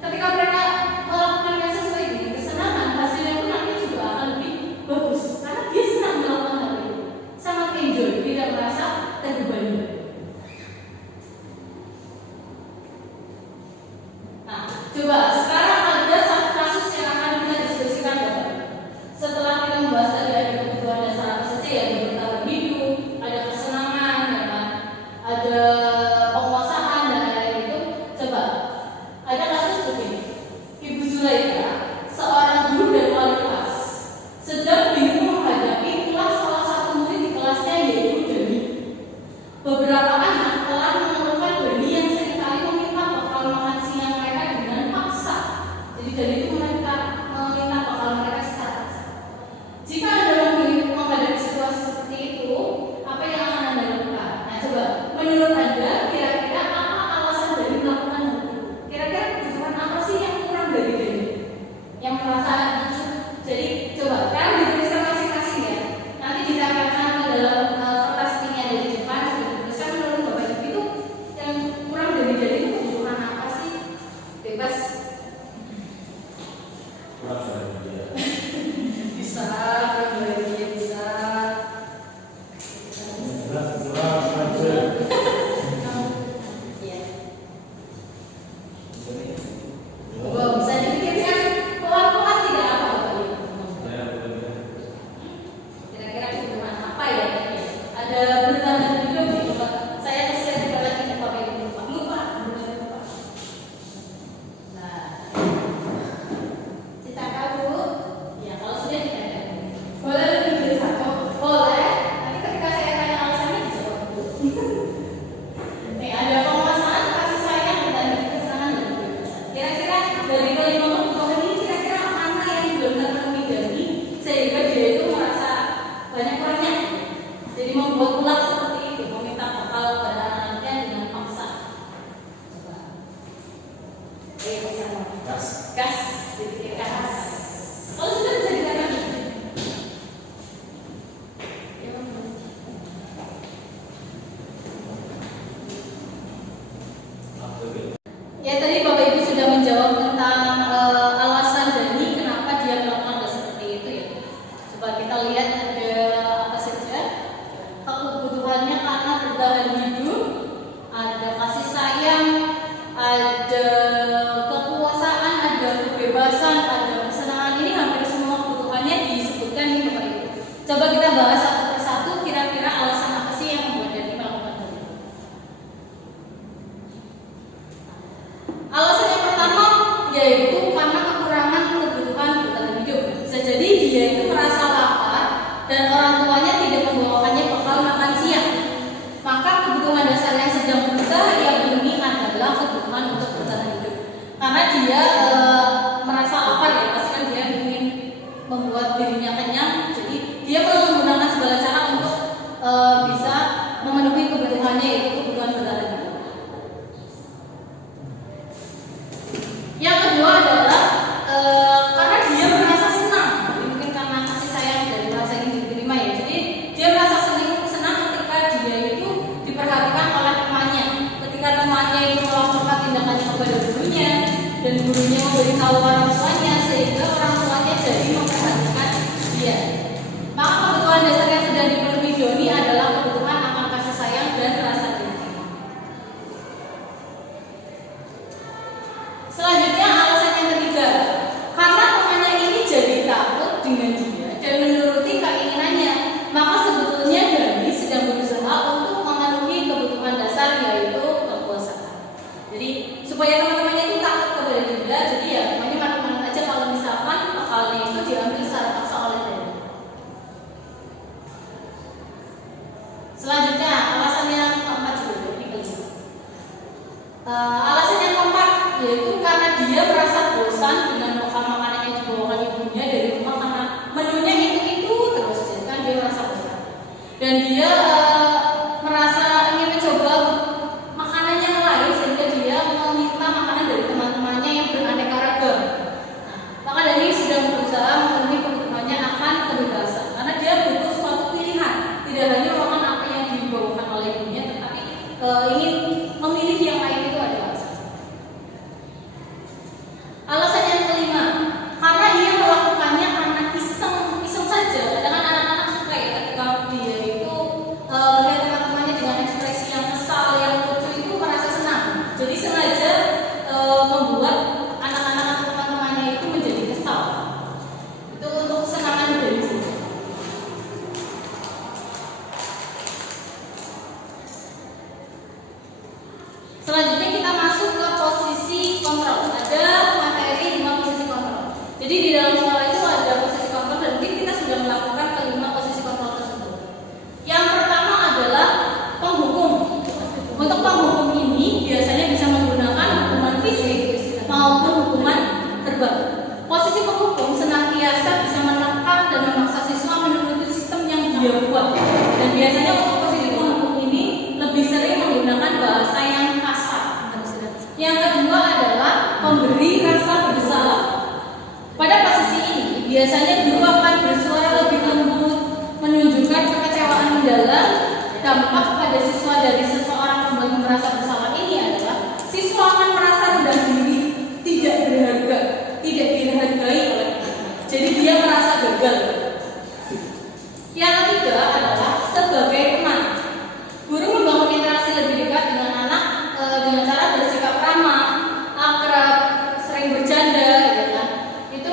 Ketika mereka melakukan yang sesuai dengan kesenangan, hasilnya pun nanti juga akan lebih bagus karena dia senang melakukan hal itu, sangat enjoy, tidak merasa terbebani. Nah, coba sekarang ada satu kasus yang akan kita diskusikan Bapak. Setelah kita membahas tadi ada kebutuhan dasar apa saja ya, ada bertahan hidup, ada kesenangan, ya kan? Ada penguasaan dan lain-lain itu. Coba ada kasus begini. Ibu Zulaika, seorang guru dan wali kelas, sedang bingung menghadapi kelas salah satu murid di kelasnya yaitu Dani. Beberapa anak telah mengeluhkan Dani yang seringkali meminta bekal makan siang mereka dengan paksa. Jadi Dani itu meminta bekal mereka secara paksa. Jika Anda menghadapi situasi seperti itu, apa yang akan Anda lakukan? Nah, coba menurut Anda kira-kira apa alasan Dani melakukan hal itu? Kira-kira kebutuhan apa sih yang kurang dari Dani? Yang merasa jadi coba sekarang dituliskan masing-masing ya. Nanti ditambahkan ke dalam kertas ini ada di depan. Dituliskan menurut Bapak Ibu itu yang kurang dari Dani itu kebutuhan apa sih? Bebas. Kurang dari dia. Bisa, kurang dari dia bisa. Kurang aja. Iya. Oh, bisa dipikirkan keluar-keluar tidak apa Bapak Ibu? Kira-kira kebutuhan apa? karena dia merasa lapar ya, pasti kan dia ingin membuat dirinya kenyang, jadi dia menggunakan segala cara untuk bisa memenuhi kebutuhannya, yaitu kebutuhan berdarah. Yang kedua adalah karena dia merasa senang, mungkin karena kasih sayang dari rasa ingin diterima ya, jadi dia merasa senang ketika dia itu diperhatikan oleh temannya, ketika temannya itu melakukan tindakannya kepada gurunya dan gurunya memberitahu orang tuanya, sehingga orang tuanya jadi memperhatikan dia. Maka kebutuhan dasar yang sedang dipenuhi Doni adalah kebutuhan akan kasih sayang dan rasa diterima. Selanjutnya alasan yang ketiga, karena temannya ini jadi takut dengan dia dan menuruti keinginannya, maka sebetulnya Doni sedang berusaha untuk memenuhi kebutuhan dasar, yaitu kekuasaan. Jadi supaya teman-temannya itu takut kepada dia, jadi ya temannya manut-manut aja kalau misalkan akalnya itu diambil secara paksa oleh Doni. Selanjutnya alasan yang keempat juga alasan yang keempat yaitu karena dia merasa bosan dengan makan makanan yang dibawakan ibunya dari rumah, karena menunya itu terus, jadi kan dia merasa bosan dan dia merasa ingin mencoba makanan yang lain, sehingga dia meminta makanan dari teman-temannya yang beraneka ragam. Maka Dani sedang berusaha memenuhi kebutuhannya akan kebebasan, karena dia butuh suatu pilihan, tidak hanya makan apa yang dibawakan oleh ibunya, tetapi ingin memilih yang lain. Itu ada alasan yang kelima, karena dia melakukannya karena iseng saja. Kadang anak-anak suka ya ketika dia itu melihat teman-temannya dengan ekspresi yang kesal, yang lucu, itu merasa senang. Jadi sengaja membuat anak-anak atau teman-temannya itu menjadi kesal. Itu untuk kesenangan dari sini. Selanjutnya kita masuk ke posisi kontrol. Ada materi 5 posisi kontrol. Jadi di dalam skala itu ada posisi kontrol dan mungkin kita sudah melakukan kelima posisi kontrol tersebut. Yang pertama adalah penghukum. Untuk penghukum ini biasanya bisa menggunakan hukuman fisik maupun hukuman verbal. Posisi penghukum senantiasa bisa menekan dan memaksa siswa menuruti sistem yang dia buat. Dan biasanya untuk posisi penghukum ini lebih sering menggunakan bahasa yang kasar. Yang kedua adalah pemberi rasa bersalah. Pada posisi ini biasanya guru akan bersuara lebih lembut, menunjukkan kekecewaan mendalam. Dampak pada siswa dari seseorang pemberi merasa bersalah ini adalah siswa akan merasa rendah diri, tidak berharga, tidak dihargai oleh guru. Jadi dia merasa gagal. Yang ketiga adalah sebagai teman. Guru membangun interaksi lebih dekat dengan anak dengan cara bersikap ramah, akrab, sering bercanda, gitu kan. Itu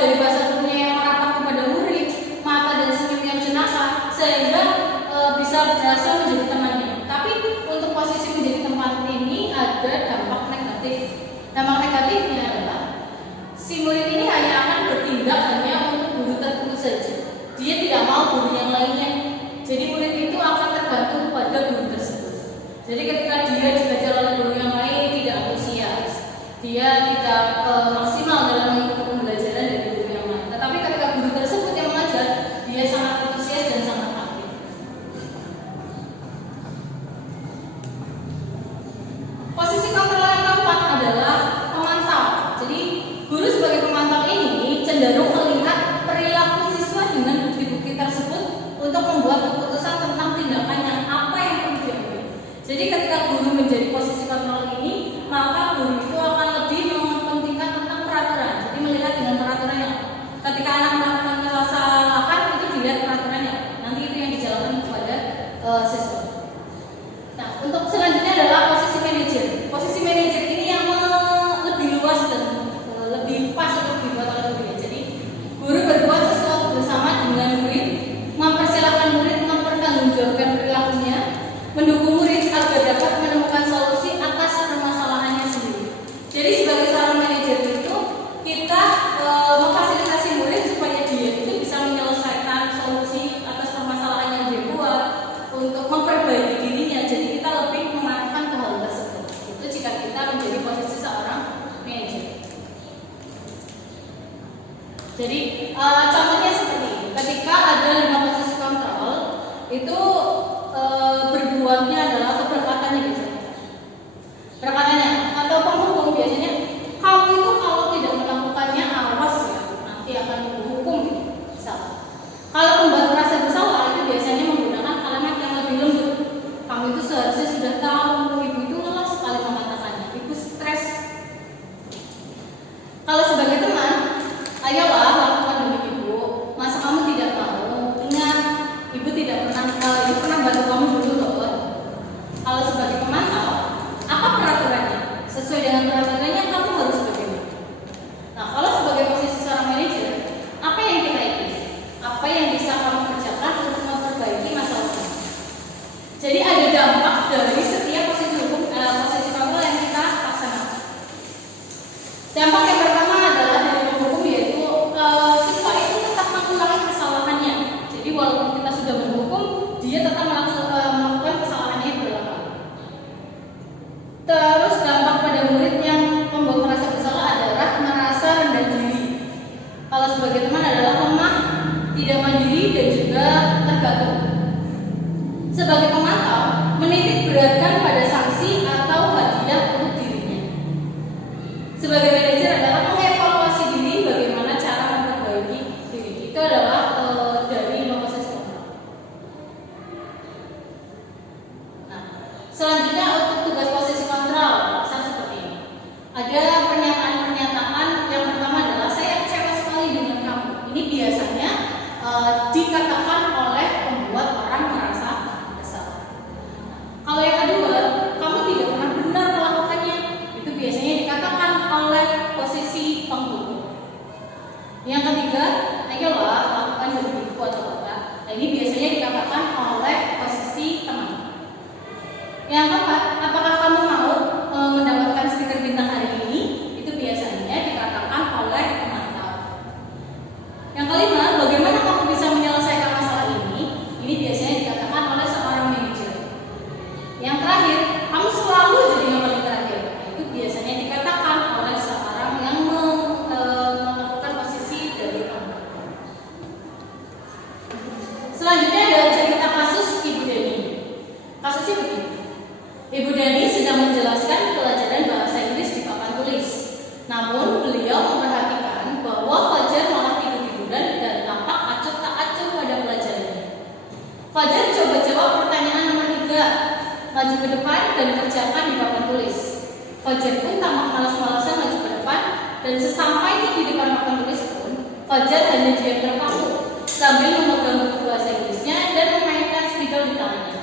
dari bahasa gurunya yang merapat kepada murid, mata dan senyum yang jenaka, sehingga bisa berhasil menjadi temannya. Tapi untuk posisi menjadi teman ini ada dampak negatif. Dampak negatifnya adalah si murid ini hanya akan bertindak hanya untuk guru tertentu saja. Dia tidak mau guru yang lainnya. Jadi murid itu akan tergantung pada guru tersebut. Jadi ketika dia diajar oleh guru yang lain tidak antusias, dia tidak maksimal dalam mengikuti pembelajaran dari guru yang lain. Tetapi ketika guru tersebut yang mengajar, dia sangat antusias dan sangat aktif. Posisi kontrol yang keempat adalah pemantau. Jadi guru sebagai pemantau ini cenderung melihat perilaku siswa dengan bukti-bukti tersebut untuk membuat keputusan tentang tindakan yang apa yang perlu diambil. Jadi ketika guru menjadi posisi kontrol ini, maka guru itu akan lebih mementingkan tentang peraturan. Jadi melihat dengan peraturannya. Ketika anak melakukan kesalahan itu dilihat peraturannya. Nanti itu yang dijalankan kepada siswa. Nah, untuk selanjutnya adalah posisi manajer. Posisi manajer ini yang lebih luas dan lebih pas untuk dibuat oleh guru. Jadi Jadi contohnya seperti ini. Ketika ada 5 posisi kontrol, itu berbuatnya adalah atau perkataannya biasanya. Perkataannya atau penghukum biasanya, kamu itu kalau tidak melakukannya awas ya, nanti akan dihukum. Misal, kalau membuat merasa bersalah itu biasanya menggunakan kalimat yang lebih lembut. Kamu itu seharusnya sudah tahu, ibu itu lelah sekali mengatakannya, ibu stres. Kalau sebagai teman, ayolah lakukan demi ibu. Masa kamu tidak mau? Ingat, ibu tidak pernah, ibu pernah bantu kamu dulu loh. Kalau sebagai pemantau, apa peraturannya? Sesuai dengan peraturannya kamu harus bagaimana? Nah, kalau sebagai posisi seorang manajer, apa yang kita ingin? Apa yang bisa kamu kerjakan untuk memperbaiki masalah kamu? Jadi ada dampak dari setiap posisi hukum, posisi kontrol yang kita laksanakan. Dampak yang pertama adalah dari menghukum, yaitu siswa itu tetap mengulangi kesalahannya. Jadi walaupun kita sudah menghukum, dia tetap melakukan kesalahannya berulang kali. Terus dampak pada murid yang membuat merasa bersalah adalah merasa rendah diri. Kalau sebagai teman adalah lemah, tidak mandiri dan juga tergantung. Sebagai pemantau, menitik beratkan pada sanksi atau hadiah untuk dirinya. Sebagai manajer adalah mengevaluasi diri, bagaimana cara memperbaiki diri. Itu adalah dari proses kontrol. Nah, selanjutnya untuk tugas posisi kontrol, seperti ini. Ada pernyataan-pernyataan yang pertama adalah saya kecewa sekali dengan kamu. Ini biasanya dikatakan oleh pembuat orang merasa bersalah. Kalau yang kedua, kamu tidak pernah benar melakukannya. Itu biasanya dikatakan oleh posisi penghukum. Yang ketiga, ayolah lakukan demi ibu atau bapak. Nah, ini biasanya dikatakan oleh posisi teman. Yang keempat, apakah kamu mau mendapatkan stiker bintang hari ini? Itu biasanya dikatakan oleh pemantau. Yang kelima, bagaimana kamu bisa menyelesaikan masalah ini? Ini biasanya dikatakan oleh seorang manajer. Yang terakhir, kamu selalu jadi yang paling terakhir. Itu biasanya dikatakan oleh seorang yang melakukan posisi dari pemantau. Selanjutnya ada cerita kasus Ibu Dani. Kasusnya begini. Ibu Dani sedang menjelaskan pelajaran bahasa Inggris di papan tulis. Namun beliau memperhatikan bahwa Fajar malah tidur-tiduran dan tampak acuh tak acuh pada pelajarannya. Fajar coba jawab pertanyaan nomor 3, maju ke depan dan kerjakan di papan tulis. Fajar pun tampak malas-malasan maju ke depan, dan sesampainya di depan papan tulis pun Fajar hanya diam terpaku sambil memegang buku bahasa Inggrisnya dan memainkan spidol di tangannya.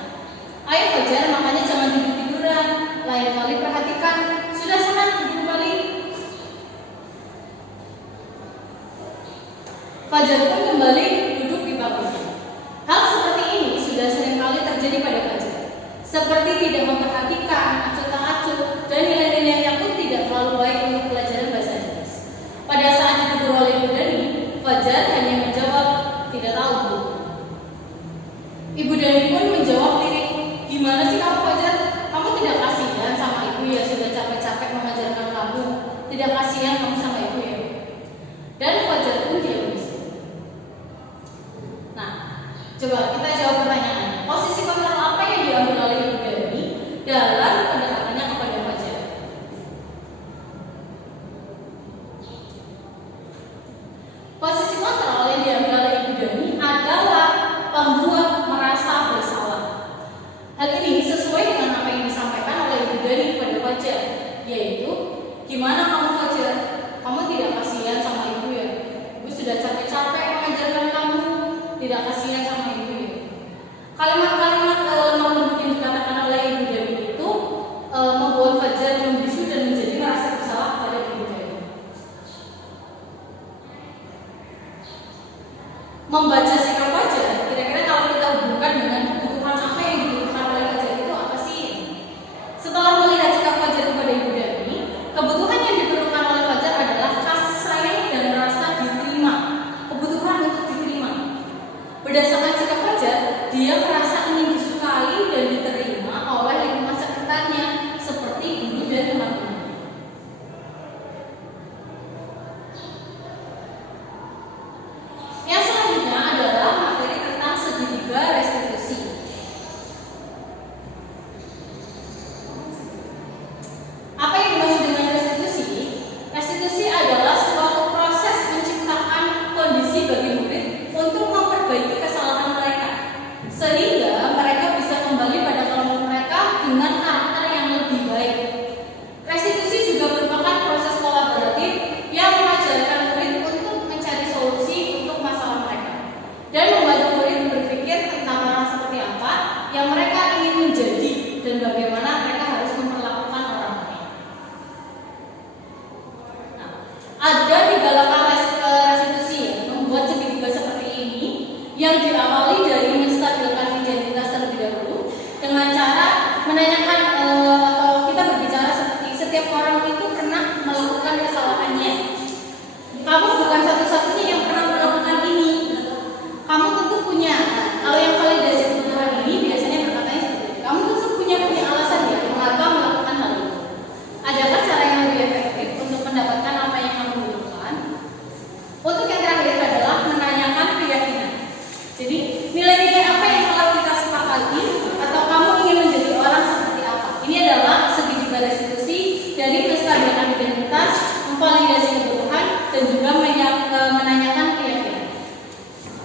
Ayo Fajar, makanya jangan tidur-tiduran. Lain kali perhatikan. Sudah sana, duduk kembali. Fajar pun kembali duduk di bangkunya. Hal seperti ini sudah sering kali terjadi pada Fajar. Seperti tidak memperhatikan, acuh tak acuh, dan nilai-nilainya pun tidak terlalu baik untuk pelajaran bahasa Inggris. Pada saat ditegur oleh Ibu Dani, Fajar hanya menjawab, tidak tahu Bu. Ibu Dani pun menjawab lirik, gimana sih kamu Fajar? Kamu tidak kasihan sama ibu ya, sudah capek-capek mengajarkan kamu. Tidak kasihan kamu sama ibu ya. Dan Fajar pun diam di situ. Nah, coba kita jawab pertanyaannya. Posisi kontrol apa yang diambil oleh Ibu Dani dalam pendekatannya kepada Fajar? Posisi kontrol yang diambil oleh Ibu Dani adalah pembuat merasa bersalah. Hal ini sesuai dengan apa yang disampaikan oleh Ibu Dani kepada Fajar, yaitu, gimana kamu Fajar? Kamu tidak kasihan sama ibu ya? Ibu sudah capek-capek mengajarkan kamu, tidak kasihan sama ibu ya? Kalimat-kalimat lemah lembut yang dikatakan oleh Ibu Dani itu membuat Fajar membisu dan menjadi merasa bersalah kepada Ibu Dani. Membaca sikap Fajar, kira-kira kalau kita hubungkan dengan kebutuhan apa yang dibutuhkan oleh Fajar itu apa sih? Setelah melihat sikap Fajar kepada Ibu Dani, kebutuhan yang diperlukan oleh Fajar adalah kasih sayang dan rasa diterima, kebutuhan untuk diterima. Berdasarkan sikap Fajar, dia merasa ingin disukai dan diterima oleh lingkungan sekitarnya, seperti guru dan teman-teman.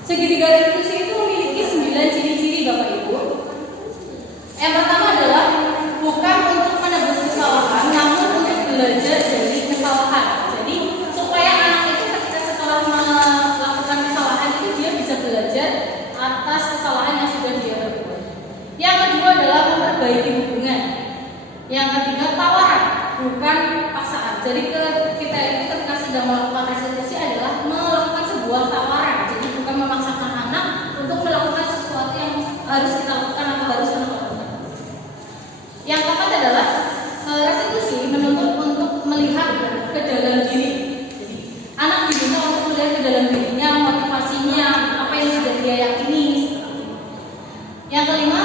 Segitiga restitusi itu memiliki 9 ciri-ciri Bapak Ibu. Yang pertama adalah bukan untuk menebus kesalahan, namun untuk belajar dari kesalahan. Jadi supaya anak itu ketika setelah melakukan kesalahan itu dia bisa belajar atas kesalahan yang sudah dia perbuat. Yang kedua adalah memperbaiki hubungan. Yang ketiga tawaran, bukan paksaan. Jadi kita itu ketika sedang melakukan restitusi adalah melakukan sebuah tawaran. Jadi bukan memaksakan anak untuk melakukan sesuatu yang harus kita lakukan atau harus anak lakukan. Yang keempat adalah restitusi menuntut untuk melihat ke dalam diri. Jadi anak diminta untuk melihat ke dalam dirinya, motivasinya, apa yang sudah dia yakini. Yang kelima,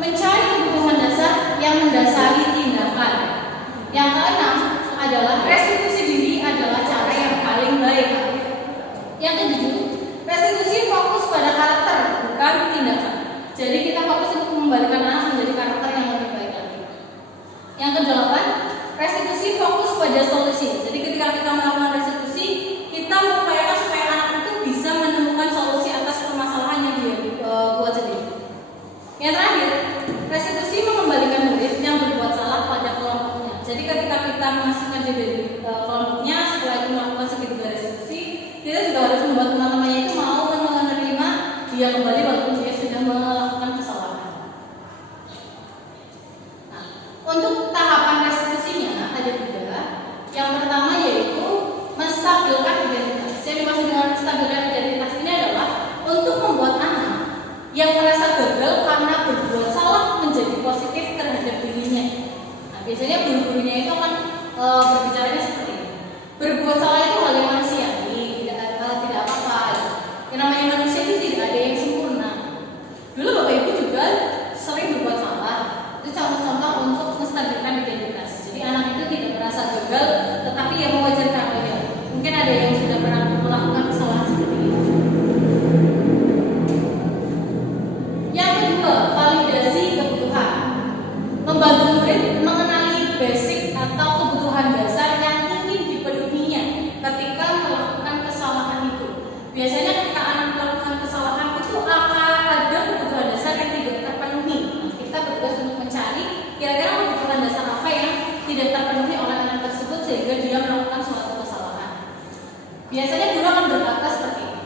mencari kebutuhan dasar yang mendasari tindakan. Yang keenam adalah restitusi diri adalah cara yang paling baik. Yang ketujuh, restitusi fokus pada karakter bukan tindakan. Jadi kita fokus untuk mengembalikan anak menjadi karakter yang lebih baik lagi. Yang kedelapan, restitusi fokus pada solusi. Jadi ketika kita melakukan restitusi, kita mengupayakan supaya anak itu bisa menemukan solusi atas permasalahan yang dia buat sendiri. Yang terakhir, restitusi mengembalikan murid yang berbuat salah pada kelompoknya. Jadi ketika kita memasukkan dia dari kelompoknya, setelah itu melakukan segitiga restitusi, kita juga harus membuat teman-temannya itu mau menerima dia kembali walaupun dia sudah melakukan kesalahan. Nah, untuk tahapan restitusinya ada 3. Yang pertama yaitu menstabilkan identitas. Yang dimaksud dengan menstabilkan identitas ini adalah untuk membuat anak yang merasa gagal karena berbuat salah menjadi positif terhadap dirinya. Nah, biasanya guru-gurunya itu akan berbicaranya seperti ini. Berbuat salah itu hal yang manusiawi, tidak apa-apa. Yang namanya manusia itu tidak ada yang sempurna. Dulu Bapak Ibu juga sering berbuat salah. Itu contoh-contoh untuk menstabilkan identitas. Jadi anak itu tidak merasa gagal, tetapi yang mewajarkan ya. Mungkin ada yang sudah pernah melakukan kesalahan seperti itu. Yang kedua, validasi kebutuhan. Membantu murid mengenali basic atau kebutuhan dasar yang ingin dipenuhinya ketika melakukan kesalahan itu. Biasanya ketika anak melakukan kesalahan itu akan ada kebutuhan dasar yang tidak terpenuhi. Kita bertugas untuk mencari kira-kira kebutuhan dasar apa yang tidak terpenuhi oleh anak tersebut sehingga dia melakukan suatu kesalahan. Biasanya guru akan berkata seperti ini.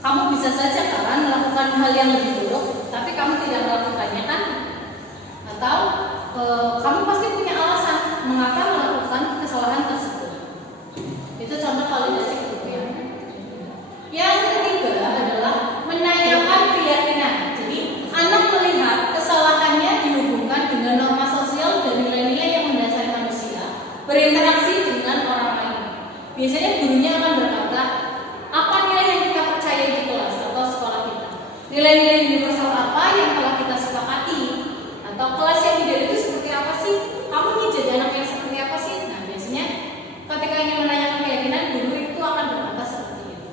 Kamu bisa saja kan melakukan hal yang lebih buruk, tapi kamu tidak melakukannya kan? Atau kamu pasti punya alasan mengapa melakukan kesalahan tersebut. Itu contoh validasi kebutuhan. Yang ketiga adalah menanyakan keyakinan. Jadi anak melihat kesalahannya dihubungkan dengan norma sosial dan nilai-nilai yang mendasari manusia, berinteraksi dengan orang lain. Biasanya gurunya akan berkata, apa nilai yang kita percaya di kelas atau sekolah kita? Nilai-nilai universal apa yang telah kita sepakati? Atau kelas yang ideal itu seperti apa sih? Kamu ingin jadi anak yang seperti apa sih? Nah, biasanya ketika ingin menanyakan keyakinan, guru itu akan berkata seperti itu.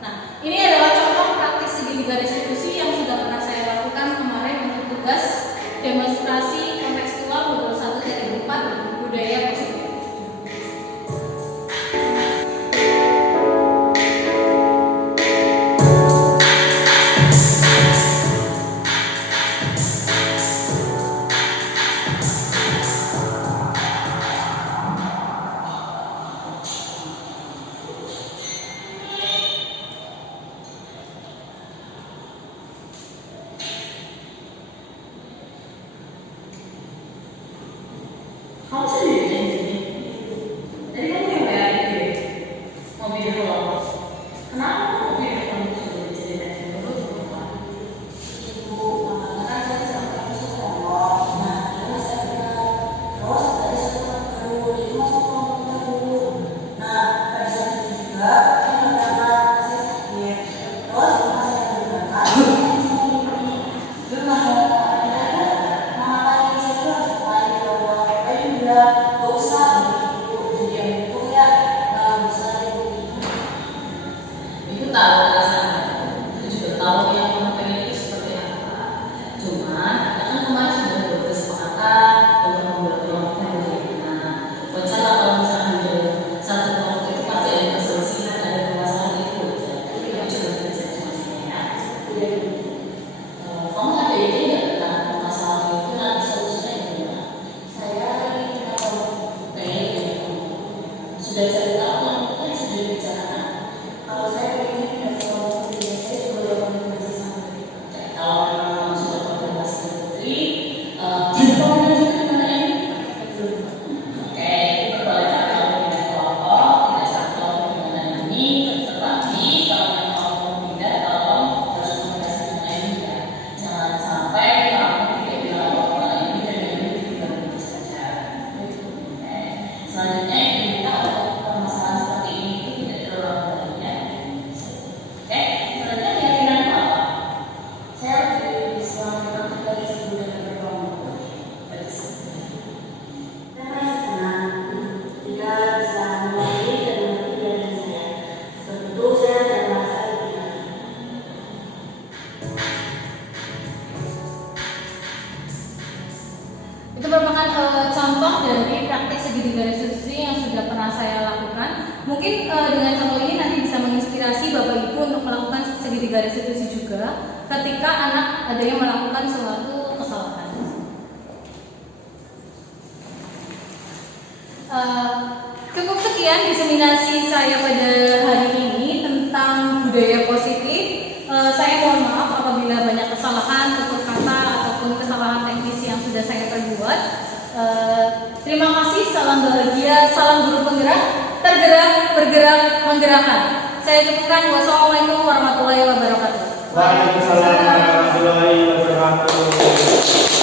Nah, ini adalah contoh praktik segitiga restitusi yang sudah pernah saya lakukan kemarin untuk tugas demonstrasi kontekstual modul 1 dari 4 budaya positif. sudah cari tahu kan sudah dibicarakan. Kalau saya ingin kalau saya coba lakukan kerjasama dari partai. Kalau memang sudah koordinasi menteri, koordinasi dengan ini. Oke, itu boleh kalau dengan kelompok, tidak satu dengan ini, tetapi kalau memang tidak, tolong harus komunikasi dengan ini ya. Jangan sampai kamu tidak bilang bahwa ini dan ini tidak begitu saja. Oke. Selanjutnya kita untuk permasalahan seperti ini itu tidak terulang lagi ya. Oke, selanjutnya keyakinan apa? Saya di selama kita disebut dengan berkelompok. Saya merasa senang jika bisa melalui dan mengerti dari saya. Tentu saya tidak merasa diberikan. Itu merupakan contoh dari praktik segitiga restitusi yang sudah pernah saya lakukan. Mungkin dengan contoh ini nanti bisa menginspirasi Bapak Ibu untuk melakukan segitiga restitusi juga ketika anak ada yang melakukan suatu kesalahan. Cukup sekian diseminasi saya pada hari ini tentang budaya positif. Saya mohon maaf apabila banyak kesalahan tutur kata ataupun kesalahan teknis yang sudah saya perbuat. Terima kasih, salam bahagia, salam guru penggerak, tergerak, bergerak, menggerakkan. Saya cukupkan. Wassalamualaikum warahmatullahi wabarakatuh. Waalaikumsalam warahmatullahi wabarakatuh.